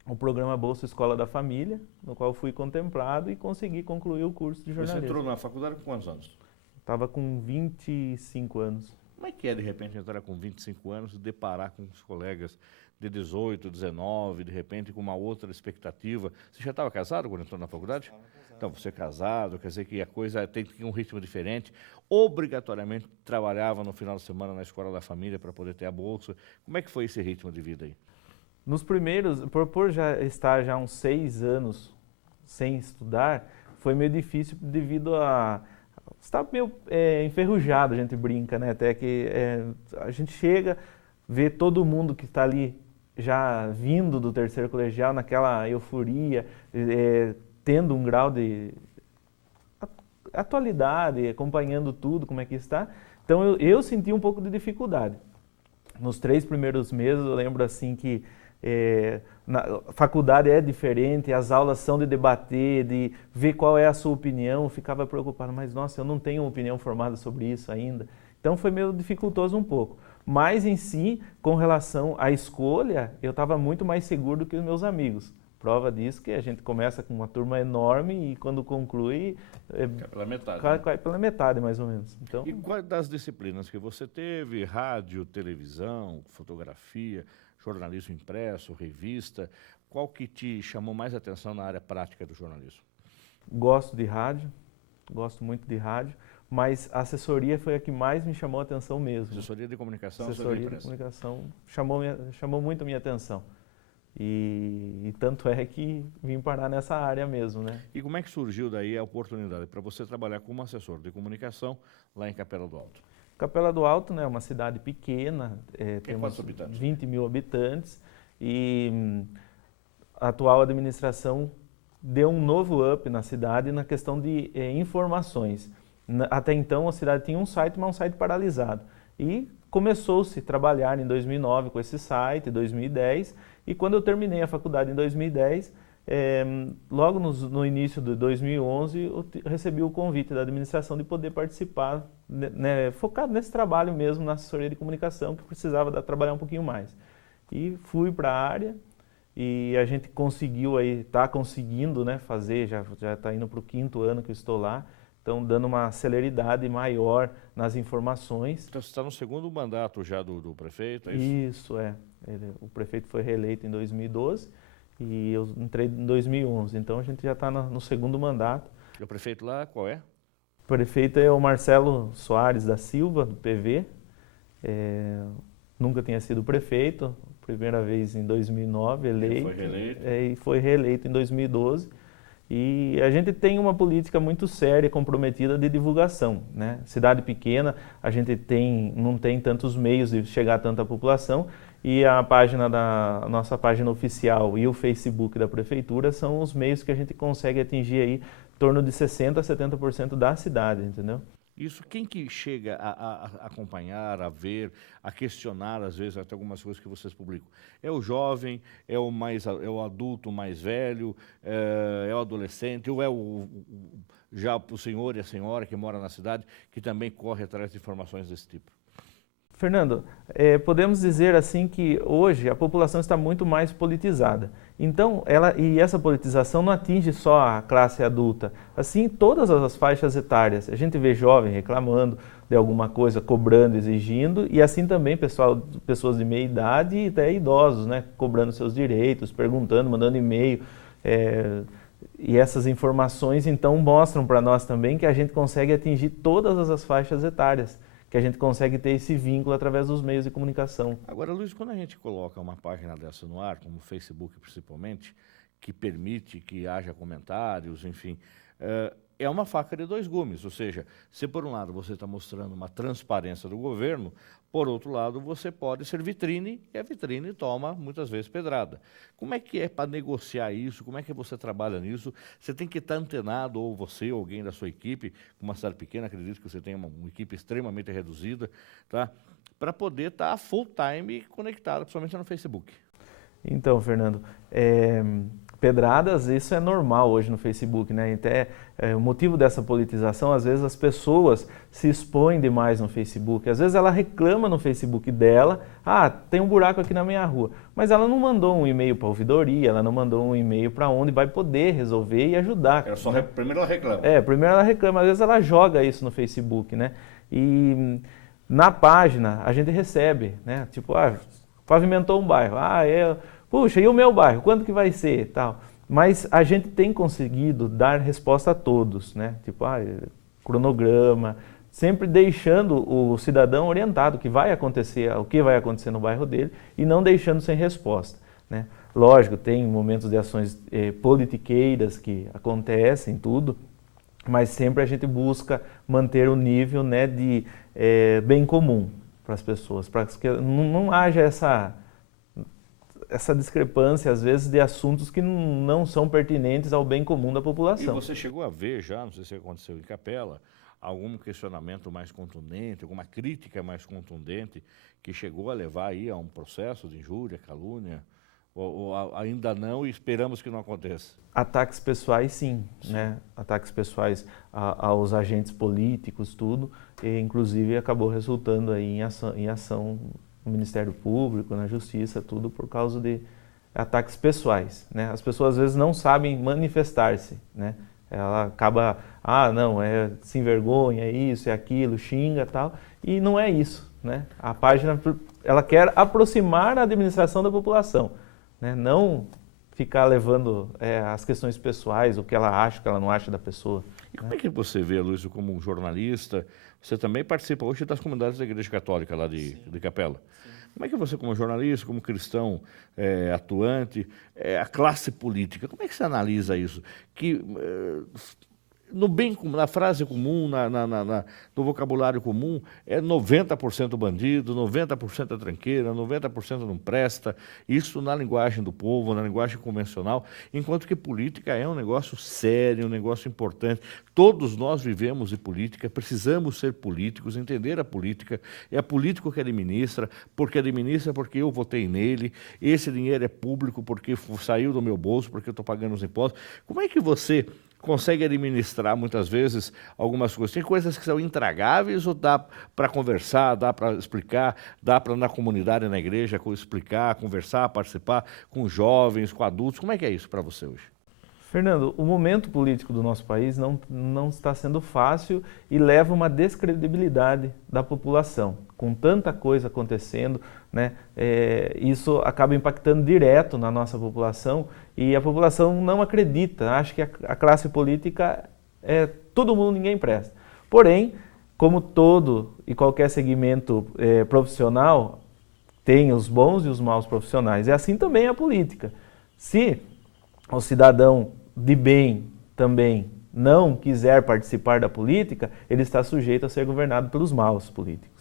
o programa Bolsa Escola da Família, no qual fui contemplado e consegui concluir o curso de jornalismo. Você entrou na faculdade com quantos anos? Estava com 25 anos. Como é que é, de repente, entrar com 25 anos e deparar com os colegas de 18, 19, de repente com uma outra expectativa? Você já estava casado quando entrou na faculdade? Então, você é casado, quer dizer que a coisa tem que ter um ritmo diferente. Obrigatoriamente trabalhava no final de semana na escola da família para poder ter a bolsa. Como é que foi esse ritmo de vida aí? Nos primeiros, por já estar já uns 6 anos sem estudar, foi meio difícil devido a estar meio enferrujado, a gente brinca, né? Até que a gente chega, vê todo mundo que está ali já vindo do terceiro colegial, naquela euforia, tendo um grau de atualidade, acompanhando tudo, como é que está. Então eu senti um pouco de dificuldade. Nos 3 primeiros meses eu lembro assim que na faculdade é diferente, as aulas são de debater, de ver qual é a sua opinião, eu ficava preocupado, mas nossa, eu não tenho uma opinião formada sobre isso ainda. Então foi meio dificultoso um pouco. Mas em si, com relação à escolha, eu estava muito mais seguro do que os meus amigos. Prova disso que a gente começa com uma turma enorme e quando conclui... Cai pela metade. Cai pela metade, mais ou menos. Então, E quais das disciplinas que você teve? Rádio, televisão, fotografia, jornalismo impresso, revista. Qual que te chamou mais atenção na área prática do jornalismo? gosto de rádio, gosto muito de rádio, mas a assessoria foi a que mais me chamou a atenção mesmo. Assessoria de comunicação, Assessoria de comunicação chamou muito a minha atenção. E tanto é que vim parar nessa área mesmo, né? E como é que surgiu daí a oportunidade para você trabalhar como assessor de comunicação lá em Capela do Alto? Capela do Alto, né, é uma cidade pequena, temos quantos habitantes? 20 mil habitantes e a atual administração deu um novo up na cidade na questão de informações. Até então a cidade tinha um site, mas um site paralisado. E começou-se a trabalhar em 2009 com esse site, 2010, e quando eu terminei a faculdade em 2010, logo no início de 2011, eu recebi o convite da administração de poder participar, né, focado nesse trabalho mesmo, na assessoria de comunicação, que precisava trabalhar um pouquinho mais. E fui para a área e a gente conseguiu aí, está conseguindo, né, fazer, já está indo para o 5º ano que eu estou lá, então dando uma celeridade maior nas informações. Então você está no 2º mandato já do prefeito, é isso? Isso, o prefeito foi reeleito em 2012 e eu entrei em 2011, então a gente já está no 2º mandato. E o prefeito lá qual é? O prefeito é o Marcelo Soares da Silva, do PV, nunca tinha sido prefeito, primeira vez em 2009, eleito. Foi reeleito. E foi reeleito em 2012. E a gente tem uma política muito séria, comprometida de divulgação, né? Cidade pequena, a gente não tem tantos meios de chegar a tanta população e nossa página oficial e o Facebook da prefeitura são os meios que a gente consegue atingir aí em torno de 60% a 70% da cidade, entendeu? Isso, quem que chega a acompanhar, a ver, a questionar, às vezes, até algumas coisas que vocês publicam? É o jovem, é o adulto mais velho, é o adolescente, ou é já o senhor e a senhora que mora na cidade, que também corre atrás de informações desse tipo? Fernando, podemos dizer assim que hoje a população está muito mais politizada. Então, essa politização não atinge só a classe adulta, assim todas as faixas etárias. A gente vê jovem reclamando de alguma coisa, cobrando, exigindo, e assim também pessoas de meia idade e até idosos, né, cobrando seus direitos, perguntando, mandando e-mail. E essas informações então mostram para nós também que a gente consegue atingir todas as faixas etárias, que a gente consegue ter esse vínculo através dos meios de comunicação. Agora, Luiz, quando a gente coloca uma página dessa no ar, como o Facebook principalmente, que permite que haja comentários, enfim, é uma faca de 2 gumes, ou seja, se por um lado você está mostrando uma transparência do governo, por outro lado você pode ser vitrine, e a vitrine toma muitas vezes pedrada. Como é que é para negociar isso? Como é que você trabalha nisso? Você tem que estar antenado, ou você, ou alguém da sua equipe, com uma cidade pequena, acredito que você tem uma equipe extremamente reduzida, tá? Para poder estar full time conectado, principalmente no Facebook. Então, Fernando, pedradas, isso é normal hoje no Facebook, né? Até o motivo dessa politização, às vezes as pessoas se expõem demais no Facebook. Às vezes ela reclama no Facebook dela, tem um buraco aqui na minha rua, mas ela não mandou um e-mail para a ouvidoria, ela não mandou um e-mail para onde vai poder resolver e ajudar. Primeiro ela reclama. Primeiro ela reclama, às vezes ela joga isso no Facebook, né? E Na página, a gente recebe, né? Tipo, pavimentou um bairro. Puxa, e o meu bairro? Quando que vai ser? Tal. Mas a gente tem conseguido dar resposta a todos, né? Tipo, cronograma, sempre deixando o cidadão orientado o que vai acontecer no bairro dele e não deixando sem resposta, né? Lógico, tem momentos de ações politiqueiras que acontecem, tudo, mas sempre a gente busca manter o nível, né, de bem comum para as pessoas, para que não haja essa discrepância, às vezes, de assuntos que não são pertinentes ao bem comum da população. E você chegou a ver já, não sei se aconteceu em Capela, algum questionamento mais contundente, alguma crítica mais contundente que chegou a levar aí a um processo de injúria, calúnia, ou ainda não e esperamos que não aconteça? Ataques pessoais, sim, né? Ataques pessoais aos agentes políticos, tudo, e inclusive acabou resultando aí em ação no Ministério Público, na Justiça, tudo por causa de ataques pessoais, né? As pessoas às vezes não sabem manifestar-se, né? Ela acaba, não, se envergonha, é isso, é aquilo, xinga, tal, e não é isso, né? A página, ela quer aproximar a administração da população, né? Não ficar levando as questões pessoais, o que ela acha, o que ela não acha da pessoa. E como é que você vê, Luiz, como um jornalista? Você também participa hoje das comunidades da Igreja Católica lá de Capela. Sim. Como é que você, como jornalista, como cristão atuante, a classe política, como é que você analisa isso? Que na frase comum, no vocabulário comum, é 90% bandido, 90% é tranqueira, 90% não presta, isso na linguagem do povo, na linguagem convencional, enquanto que política é um negócio sério, um negócio importante. Todos nós vivemos de política, precisamos ser políticos, entender a política, é a político que administra porque eu votei nele, esse dinheiro é público porque saiu do meu bolso, porque eu estou pagando os impostos. Como é que você consegue administrar muitas vezes algumas coisas? Tem coisas que são intragáveis ou dá para conversar, dá para explicar, dá para na comunidade, na igreja, explicar, conversar, participar com jovens, com adultos? Como é que é isso para você hoje? Fernando, o momento político do nosso país não está sendo fácil e leva uma descredibilidade da população. Com tanta coisa acontecendo, né, isso acaba impactando direto na nossa população e a população não acredita, acha que a classe política é todo mundo, ninguém presta. Porém, como todo e qualquer segmento profissional, tem os bons e os maus profissionais. E assim também é a política. Se o cidadão de bem também não quiser participar da política, ele está sujeito a ser governado pelos maus políticos.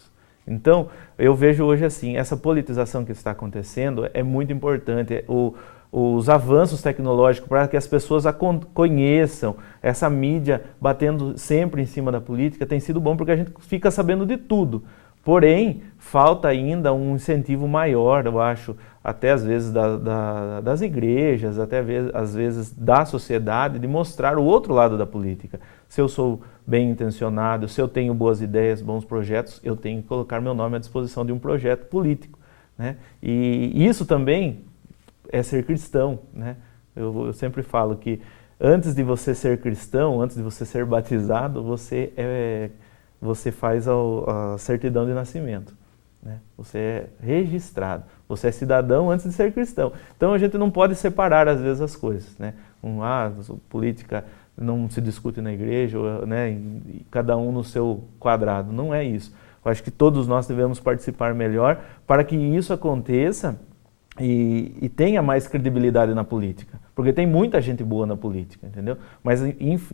Então, eu vejo hoje assim, essa politização que está acontecendo é muito importante. Os avanços tecnológicos para que as pessoas a conheçam, essa mídia batendo sempre em cima da política, tem sido bom porque a gente fica sabendo de tudo. Porém, falta ainda um incentivo maior, eu acho, até às vezes das igrejas, até às vezes da sociedade, de mostrar o outro lado da política. Se eu sou bem intencionado, se eu tenho boas ideias, bons projetos, eu tenho que colocar meu nome à disposição de um projeto político, né? E isso também é ser cristão, né? Eu sempre falo que antes de você ser cristão, antes de você ser batizado, você faz a certidão de nascimento, né? Você é registrado, você é cidadão antes de ser cristão. Então a gente não pode separar às vezes as coisas, né? Política não se discute na igreja, né? E cada um no seu quadrado, não é isso. Eu acho que todos nós devemos participar melhor para que isso aconteça e tenha mais credibilidade na política. Porque tem muita gente boa na política, entendeu? Mas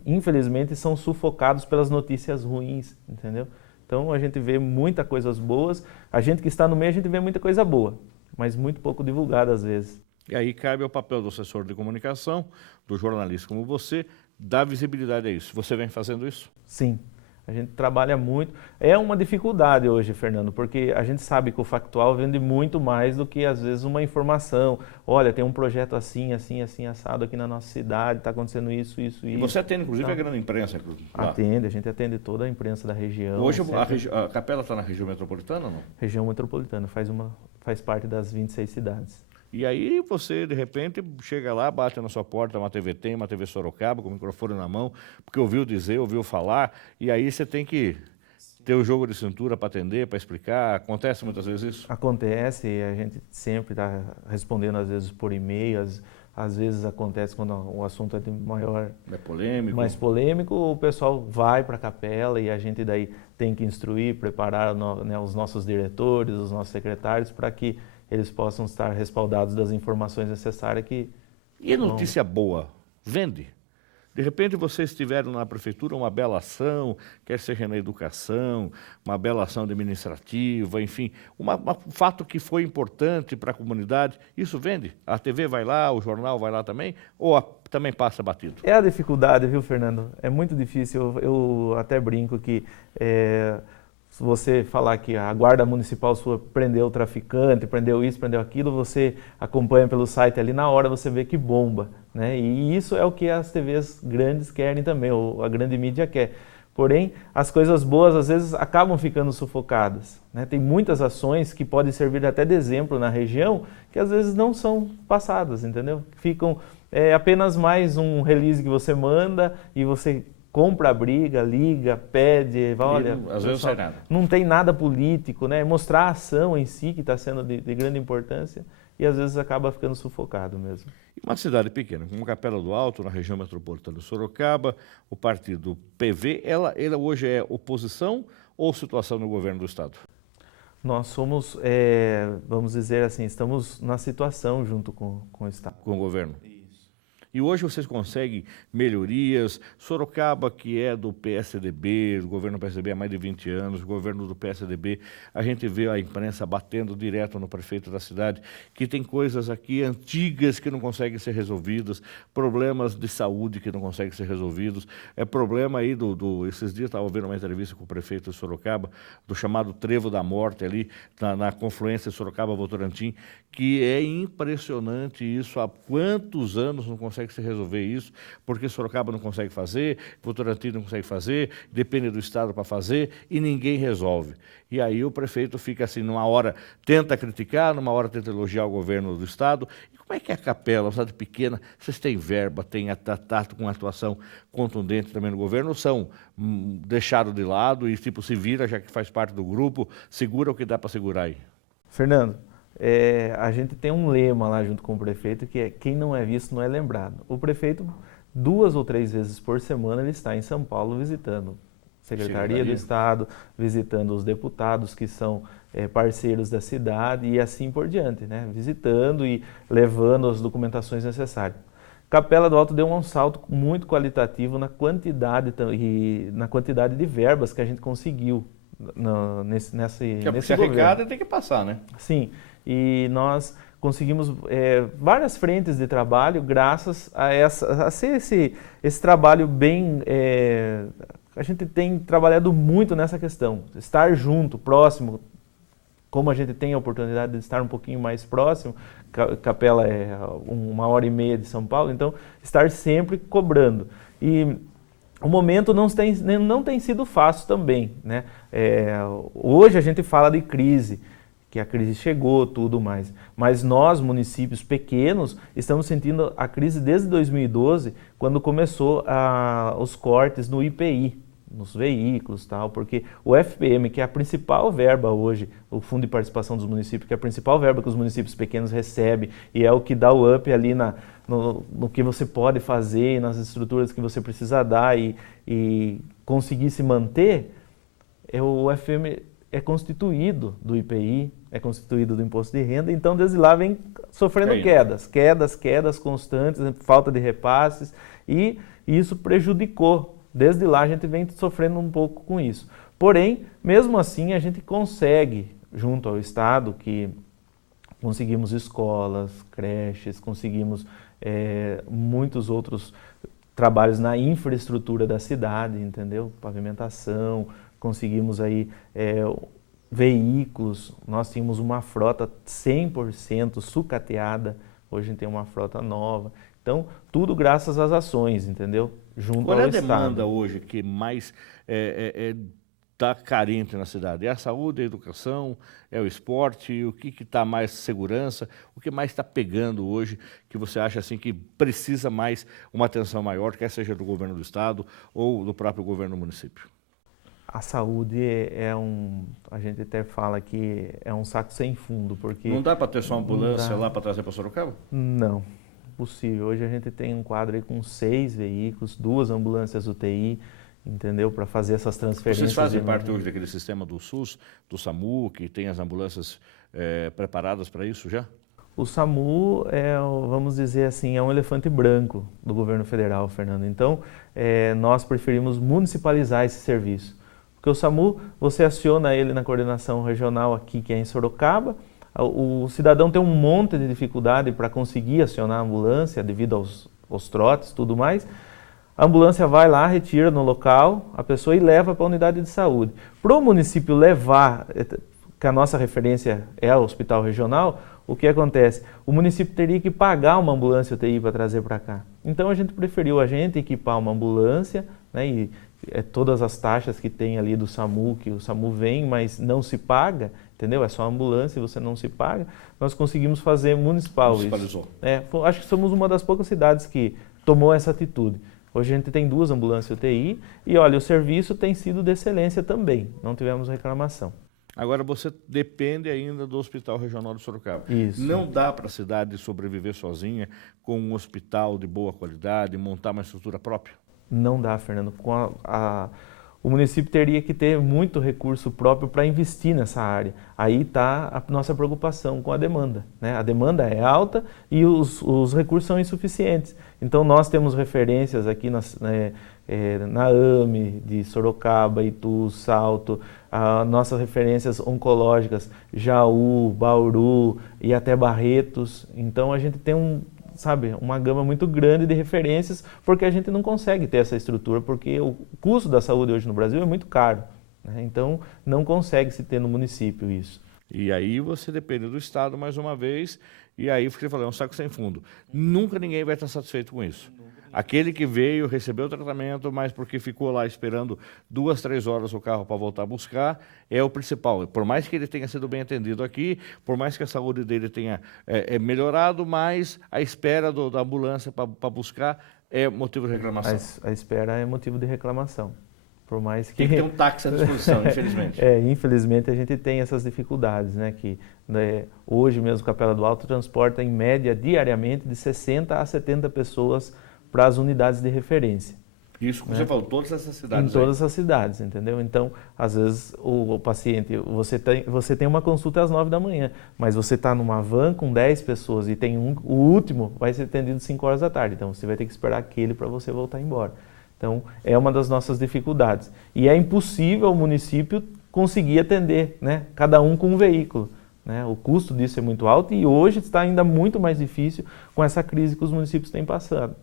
infelizmente são sufocados pelas notícias ruins, entendeu? Então a gente vê muitas coisas boas, a gente que está no meio a gente vê muita coisa boa, mas muito pouco divulgada às vezes. E aí cabe ao papel do assessor de comunicação, do jornalista como você, dar visibilidade a isso. Você vem fazendo isso? Sim. A gente trabalha muito. É uma dificuldade hoje, Fernando, porque a gente sabe que o factual vende muito mais do que, às vezes, uma informação. Olha, tem um projeto assim, assim, assim, assado aqui na nossa cidade, está acontecendo isso, isso, isso. E você atende, inclusive, a grande imprensa? Atende, a gente atende toda a imprensa da região. Hoje a Capela está na região metropolitana ou não? Região metropolitana, faz parte das 26 cidades. E aí você, de repente, chega lá, bate na sua porta uma TV Tem, uma TV Sorocaba, com o microfone na mão, porque ouviu dizer, ouviu falar, e aí você tem que ter o jogo de cintura para atender, para explicar? Acontece muitas vezes isso? Acontece, a gente sempre está respondendo às vezes por e-mail, às vezes acontece quando o assunto é de É polêmico? mais polêmico, o pessoal vai para a capela e a gente daí tem que instruir, preparar né, os nossos diretores, os nossos secretários para que eles possam estar respaldados das informações necessárias que... E notícia boa? Vende? De repente vocês tiveram na prefeitura uma bela ação, quer seja na educação, uma bela ação administrativa, enfim, um fato que foi importante para a comunidade, isso vende? A TV vai lá, o jornal vai lá também, ou também passa batido? É a dificuldade, viu, Fernando? É muito difícil, eu até brinco que se você falar que a guarda municipal sua prendeu o traficante, prendeu isso, prendeu aquilo, você acompanha pelo site ali, na hora você vê que bomba, né? E isso é o que as TVs grandes querem também, ou a grande mídia quer. Porém, as coisas boas às vezes acabam ficando sufocadas, né? Tem muitas ações que podem servir até de exemplo na região, que às vezes não são passadas, entendeu? Ficam apenas mais um release que você manda e você compra a briga, liga, pede, olha... Às vezes não sai nada. Não tem nada político, né? Mostrar a ação em si, que está sendo de grande importância, e às vezes acaba ficando sufocado mesmo. E uma cidade pequena, como Capela do Alto, na região metropolitana de Sorocaba, o partido PV, ela hoje é oposição ou situação no governo do Estado? Nós somos, vamos dizer assim, estamos na situação junto com o Estado. Com o governo. E hoje vocês conseguem melhorias. Sorocaba, que é do PSDB, do governo do PSDB há mais de 20 anos, o governo do PSDB, a gente vê a imprensa batendo direto no prefeito da cidade, que tem coisas aqui antigas que não conseguem ser resolvidas, problemas de saúde que não conseguem ser resolvidos, problema aí esses dias estava vendo uma entrevista com o prefeito de Sorocaba, do chamado Trevo da Morte ali, na confluência Sorocaba-Votorantim, que é impressionante isso, há quantos anos não consegue se resolver isso, porque Sorocaba não consegue fazer, Votorantim não consegue fazer, depende do Estado para fazer e ninguém resolve. E aí o prefeito fica assim, numa hora tenta criticar, numa hora tenta elogiar o governo do Estado. E como é que é a Capela, uma cidade pequena, vocês têm verba, têm tato com atuação contundente também no governo, ou são deixados de lado e tipo se vira, já que faz parte do grupo, segura o que dá para segurar aí? Fernando, a gente tem um lema lá junto com o prefeito que é quem não é visto não é lembrado. O prefeito, 2 ou 3 vezes por semana, ele está em São Paulo visitando a Secretaria do Estado, visitando os deputados que são parceiros da cidade e assim por diante, né? Visitando e levando as documentações necessárias. Capela do Alto deu um salto muito qualitativo na quantidade de verbas que a gente conseguiu nesse governo. Recado tem que passar, né? Sim, e nós conseguimos várias frentes de trabalho graças a ser esse trabalho bem... a gente tem trabalhado muito nessa questão, estar junto, próximo, como a gente tem a oportunidade de estar um pouquinho mais próximo, Capela é 1h30 de São Paulo, então estar sempre cobrando. E o momento não tem sido fácil também, né? Hoje a gente fala de crise, que a crise chegou, tudo mais. Mas nós, municípios pequenos, estamos sentindo a crise desde 2012, quando começou os cortes no IPI, nos veículos, tal, porque o FPM, que é a principal verba hoje, o Fundo de Participação dos Municípios, que é a principal verba que os municípios pequenos recebem e é o que dá o up ali no que você pode fazer, nas estruturas que você precisa dar e conseguir se manter, o FPM é constituído do IPI, é constituído do Imposto de Renda, então desde lá vem sofrendo quedas constantes, falta de repasses e isso prejudicou. Desde lá a gente vem sofrendo um pouco com isso. Porém, mesmo assim a gente consegue, junto ao Estado, que conseguimos escolas, creches, conseguimos muitos outros trabalhos na infraestrutura da cidade, entendeu? Pavimentação, conseguimos aí veículos, nós tínhamos uma frota 100% sucateada, hoje a gente tem uma frota nova. Então, tudo graças às ações, entendeu? Junto ao Estado. Qual é a demanda hoje que mais está carente na cidade? É a saúde, a educação, é o esporte? O que está mais segurança? O que mais está pegando hoje que você acha assim que precisa mais uma atenção maior, quer seja do governo do Estado ou do próprio governo do município? A saúde a gente até fala que é um saco sem fundo, porque... Não dá para ter só uma ambulância lá para trazer para Sorocaba? Não, possível. Hoje a gente tem um quadro aí com 6 veículos, 2 ambulâncias UTI, entendeu? Para fazer essas transferências. Vocês fazem parte hoje daquele sistema do SUS, do SAMU, que tem as ambulâncias preparadas para isso já? O SAMU vamos dizer assim, é um elefante branco do governo federal, Fernando. Então, nós preferimos municipalizar esse serviço. Porque o SAMU, você aciona ele na coordenação regional aqui, que é em Sorocaba. O cidadão tem um monte de dificuldade para conseguir acionar a ambulância devido aos trotes e tudo mais. A ambulância vai lá, retira no local a pessoa e leva para a unidade de saúde. Para o município levar, que a nossa referência é o hospital regional, o que acontece? O município teria que pagar uma ambulância UTI para trazer para cá. Então a gente preferiu equipar uma ambulância, né, e todas as taxas que tem ali do SAMU, que o SAMU vem, mas não se paga, entendeu? É só ambulância e você não se paga. Nós conseguimos fazer municipal Municipalizou. isso. Acho que somos uma das poucas cidades que tomou essa atitude. Hoje a gente tem 2 ambulâncias UTI e, olha, o serviço tem sido de excelência também, não tivemos reclamação. Agora você depende ainda do Hospital Regional de Sorocaba. Isso. Não dá para a cidade sobreviver sozinha com um hospital de boa qualidade, montar uma estrutura própria? Não dá, Fernando. O município teria que ter muito recurso próprio para investir nessa área. Aí está a nossa preocupação com a demanda, né? A demanda é alta e os recursos são insuficientes. Então nós temos referências aqui na AME, de Sorocaba, Itu, Salto, nossas referências oncológicas, Jaú, Bauru e até Barretos. Então a gente tem uma gama muito grande de referências, porque a gente não consegue ter essa estrutura, porque o custo da saúde hoje no Brasil é muito caro, né? Então não consegue se ter no município isso. E aí você depende do Estado mais uma vez, e aí você fala, é um saco sem fundo. Nunca ninguém vai estar satisfeito com isso. Aquele que veio, recebeu o tratamento, mas porque ficou lá esperando 2, 3 horas o carro para voltar a buscar, é o principal. Por mais que ele tenha sido bem atendido aqui, por mais que a saúde dele tenha melhorado, mas a espera da ambulância para buscar é motivo de reclamação. A espera é motivo de reclamação. Por mais que... Tem que ter um táxi à disposição, infelizmente. Infelizmente a gente tem essas dificuldades, né? Que hoje mesmo Capela do Alto transporta em média diariamente de 60 a 70 pessoas para as unidades de referência. Isso, como você falou, todas essas cidades. Em todas as cidades, entendeu? Então, às vezes, o paciente, você tem uma consulta às 9 da manhã, mas você está numa van com 10 pessoas e tem o último vai ser atendido às 5 horas da tarde. Então, você vai ter que esperar aquele para você voltar embora. Então, é uma das nossas dificuldades. E é impossível o município conseguir atender, né? Cada um com um veículo, né? O custo disso é muito alto e hoje está ainda muito mais difícil com essa crise que os municípios têm passado,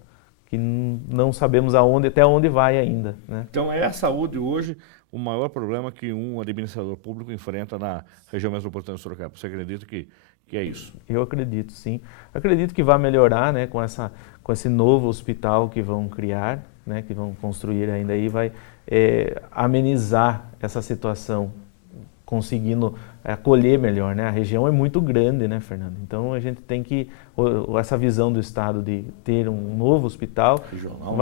que não sabemos até onde vai ainda, né? Então é a saúde hoje o maior problema que um administrador público enfrenta na região metropolitana de Sorocaba. Você acredita que é isso? Eu acredito, sim. Acredito que vai melhorar, né, com esse novo hospital que vão criar, né, que vão construir ainda aí, vai amenizar essa situação, conseguindo acolher melhor, né? A região é muito grande, né, Fernando? Então a gente tem que essa visão do Estado de ter um novo hospital regional,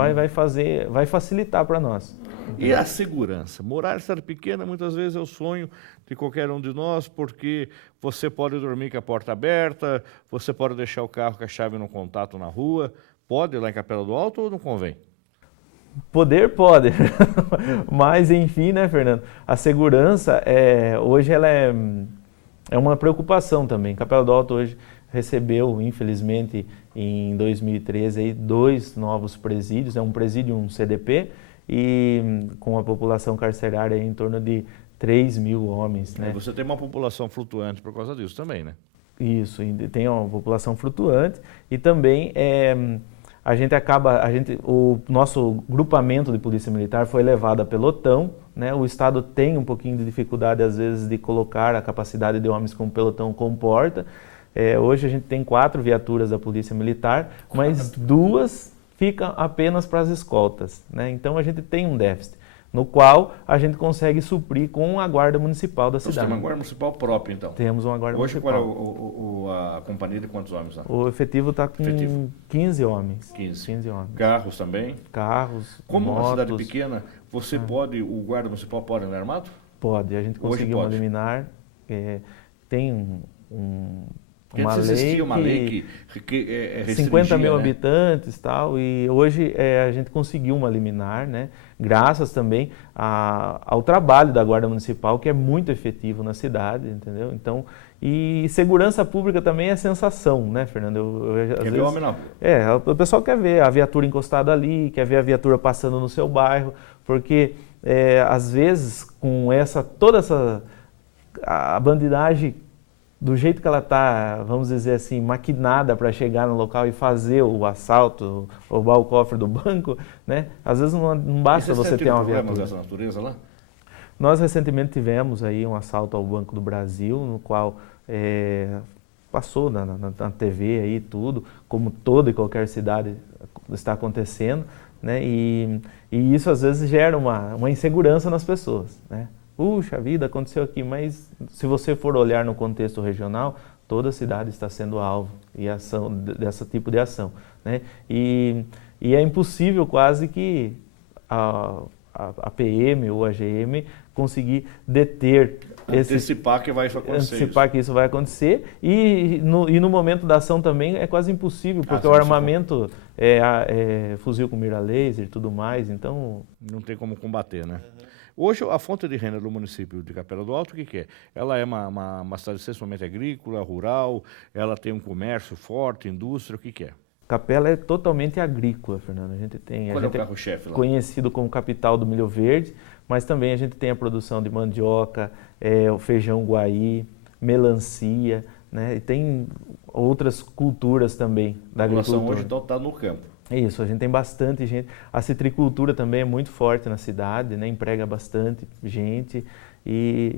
vai facilitar para nós. E a segurança? Morar em cidade pequena muitas vezes é o sonho de qualquer um de nós, porque você pode dormir com a porta aberta, você pode deixar o carro com a chave no contato na rua. Pode lá em Capela do Alto ou não convém? Poder pode, mas enfim, né, Fernando? A segurança hoje ela é uma preocupação também. Capela do Alto hoje recebeu, infelizmente, em 2013, aí, 2 novos presídios, um presídio e um CDP, e com a população carcerária em torno de 3 mil homens, né? Você tem uma população flutuante por causa disso também, né? Isso, tem uma população flutuante e também o nosso grupamento de polícia militar foi levado a pelotão, né? O Estado tem um pouquinho de dificuldade às vezes de colocar a capacidade de homens como o pelotão comporta. Hoje a gente tem 4 viaturas da polícia militar, mas 2 ficam apenas para as escoltas, né? Então a gente tem um déficit. no qual a gente consegue suprir com a guarda municipal da Então, você cidade. tem uma guarda municipal própria, então. Temos uma guarda Hoje, municipal. qual é a companhia de quantos homens lá? O efetivo está com Efetivo. 15 homens. 15. homens. Carros também? Carros, Como motos. uma cidade pequena, você pode, o guarda municipal pode andar armado? Pode, a gente Hoje conseguiu uma pode. liminar. Tem uma Antes lei existia uma lei que restringia, 50 mil né? habitantes e tal, e hoje a gente conseguiu uma liminar, né? Graças também ao trabalho da Guarda Municipal, que é muito efetivo na cidade, entendeu? Então, e segurança pública também é sensação, né, Fernando? Quer ver homem na rua? O pessoal quer ver a viatura encostada ali, quer ver a viatura passando no seu bairro, porque às vezes com toda essa a bandidagem do jeito que ela está, vamos dizer assim, maquinada para chegar no local e fazer o assalto, roubar o cofre do banco, né? Às vezes não basta você ter uma viatura. Dessa natureza lá? Nós recentemente tivemos aí um assalto ao Banco do Brasil, no qual passou na TV aí tudo, como toda e qualquer cidade está acontecendo, né? E isso às vezes gera uma insegurança nas pessoas, né? Puxa vida, aconteceu aqui, mas se você for olhar no contexto regional, toda a cidade está sendo alvo desse tipo de ação, né? E é impossível quase que a PM ou a GM conseguir deter Antecipar que vai isso acontecer. Antecipar que isso vai acontecer e no momento da ação também é quase impossível, porque o armamento é fuzil com mira laser e tudo mais, então... Não tem como combater, né? Hoje, a fonte de renda do município de Capela do Alto, o que é? Ela é uma cidade essencialmente agrícola, rural, ela tem um comércio forte, indústria, o que é? Capela é totalmente agrícola, Fernando. A gente Qual é o carro-chefe lá? Conhecido como capital do milho verde, mas também a gente tem a produção de mandioca, o feijão guaí, melancia, né? E tem outras culturas também da agricultura. A população hoje então está no campo. Isso, a gente tem bastante gente. A citricultura também é muito forte na cidade, né? Emprega bastante gente.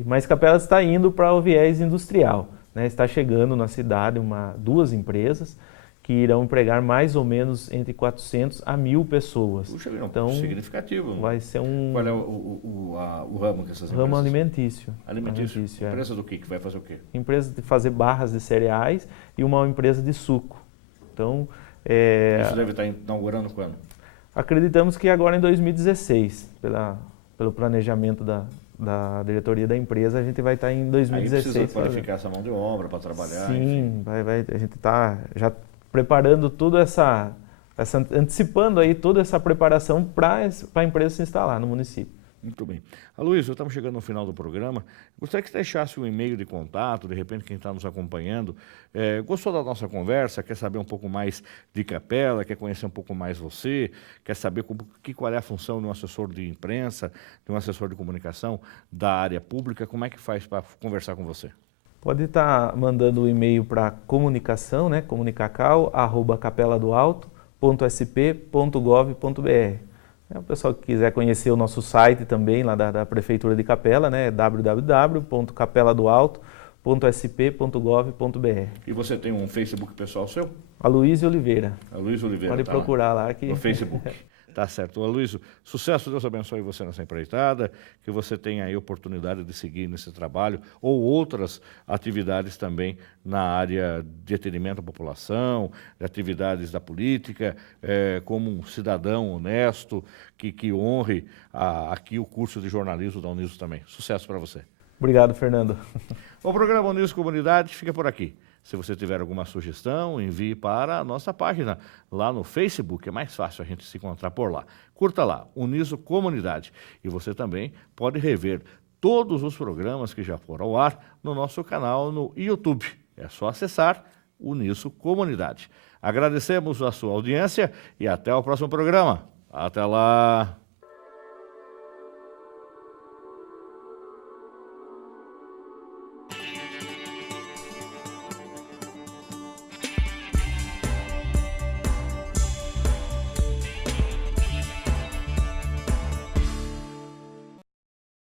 Mas Capelas está indo para o viés industrial, né? Está chegando na cidade duas empresas que irão empregar mais ou menos entre 400 a 1.000 pessoas. Puxa, então, significativo. Vai ser um... Qual é o ramo que essas empresas? Ramo alimentício. Alimentício. Empresa do quê? Que vai fazer o quê? Empresa de fazer barras de cereais e uma empresa de suco. Então... Isso deve estar inaugurando quando? Acreditamos que agora em 2016, pelo planejamento da diretoria da empresa, a gente vai estar em 2016. Aí precisa qualificar essa mão de obra para trabalhar. Sim, a gente está já preparando antecipando aí toda essa preparação para a empresa se instalar no município. Muito bem. Aloysio, estamos chegando no final do programa. Gostaria que você deixasse um e-mail de contato, de repente quem está nos acompanhando, gostou da nossa conversa, quer saber um pouco mais de Capela, quer conhecer um pouco mais você, quer saber qual é a função de um assessor de imprensa, de um assessor de comunicação da área pública, como é que faz para conversar com você? Pode estar mandando o e-mail para comunicação, né, comunicacal@capeladoalto.sp.gov.br. O pessoal que quiser conhecer o nosso site também, lá da Prefeitura de Capela, né, www.capeladoalto.sp.gov.br. E você tem um Facebook pessoal seu? Aloysio Oliveira. Aloysio Oliveira. Pode procurar lá no Facebook. Tá certo. Aloysio, sucesso, Deus abençoe você nessa empreitada, que você tenha aí oportunidade de seguir nesse trabalho ou outras atividades também na área de atendimento à população, de atividades da política, como um cidadão honesto, que honre aqui o curso de jornalismo da Uniso também. Sucesso para você. Obrigado, Fernando. O programa Uniso Comunidade fica por aqui. Se você tiver alguma sugestão, envie para a nossa página lá no Facebook, é mais fácil a gente se encontrar por lá. Curta lá, Uniso Comunidade. E você também pode rever todos os programas que já foram ao ar no nosso canal no YouTube. É só acessar Uniso Comunidade. Agradecemos a sua audiência e até o próximo programa. Até lá!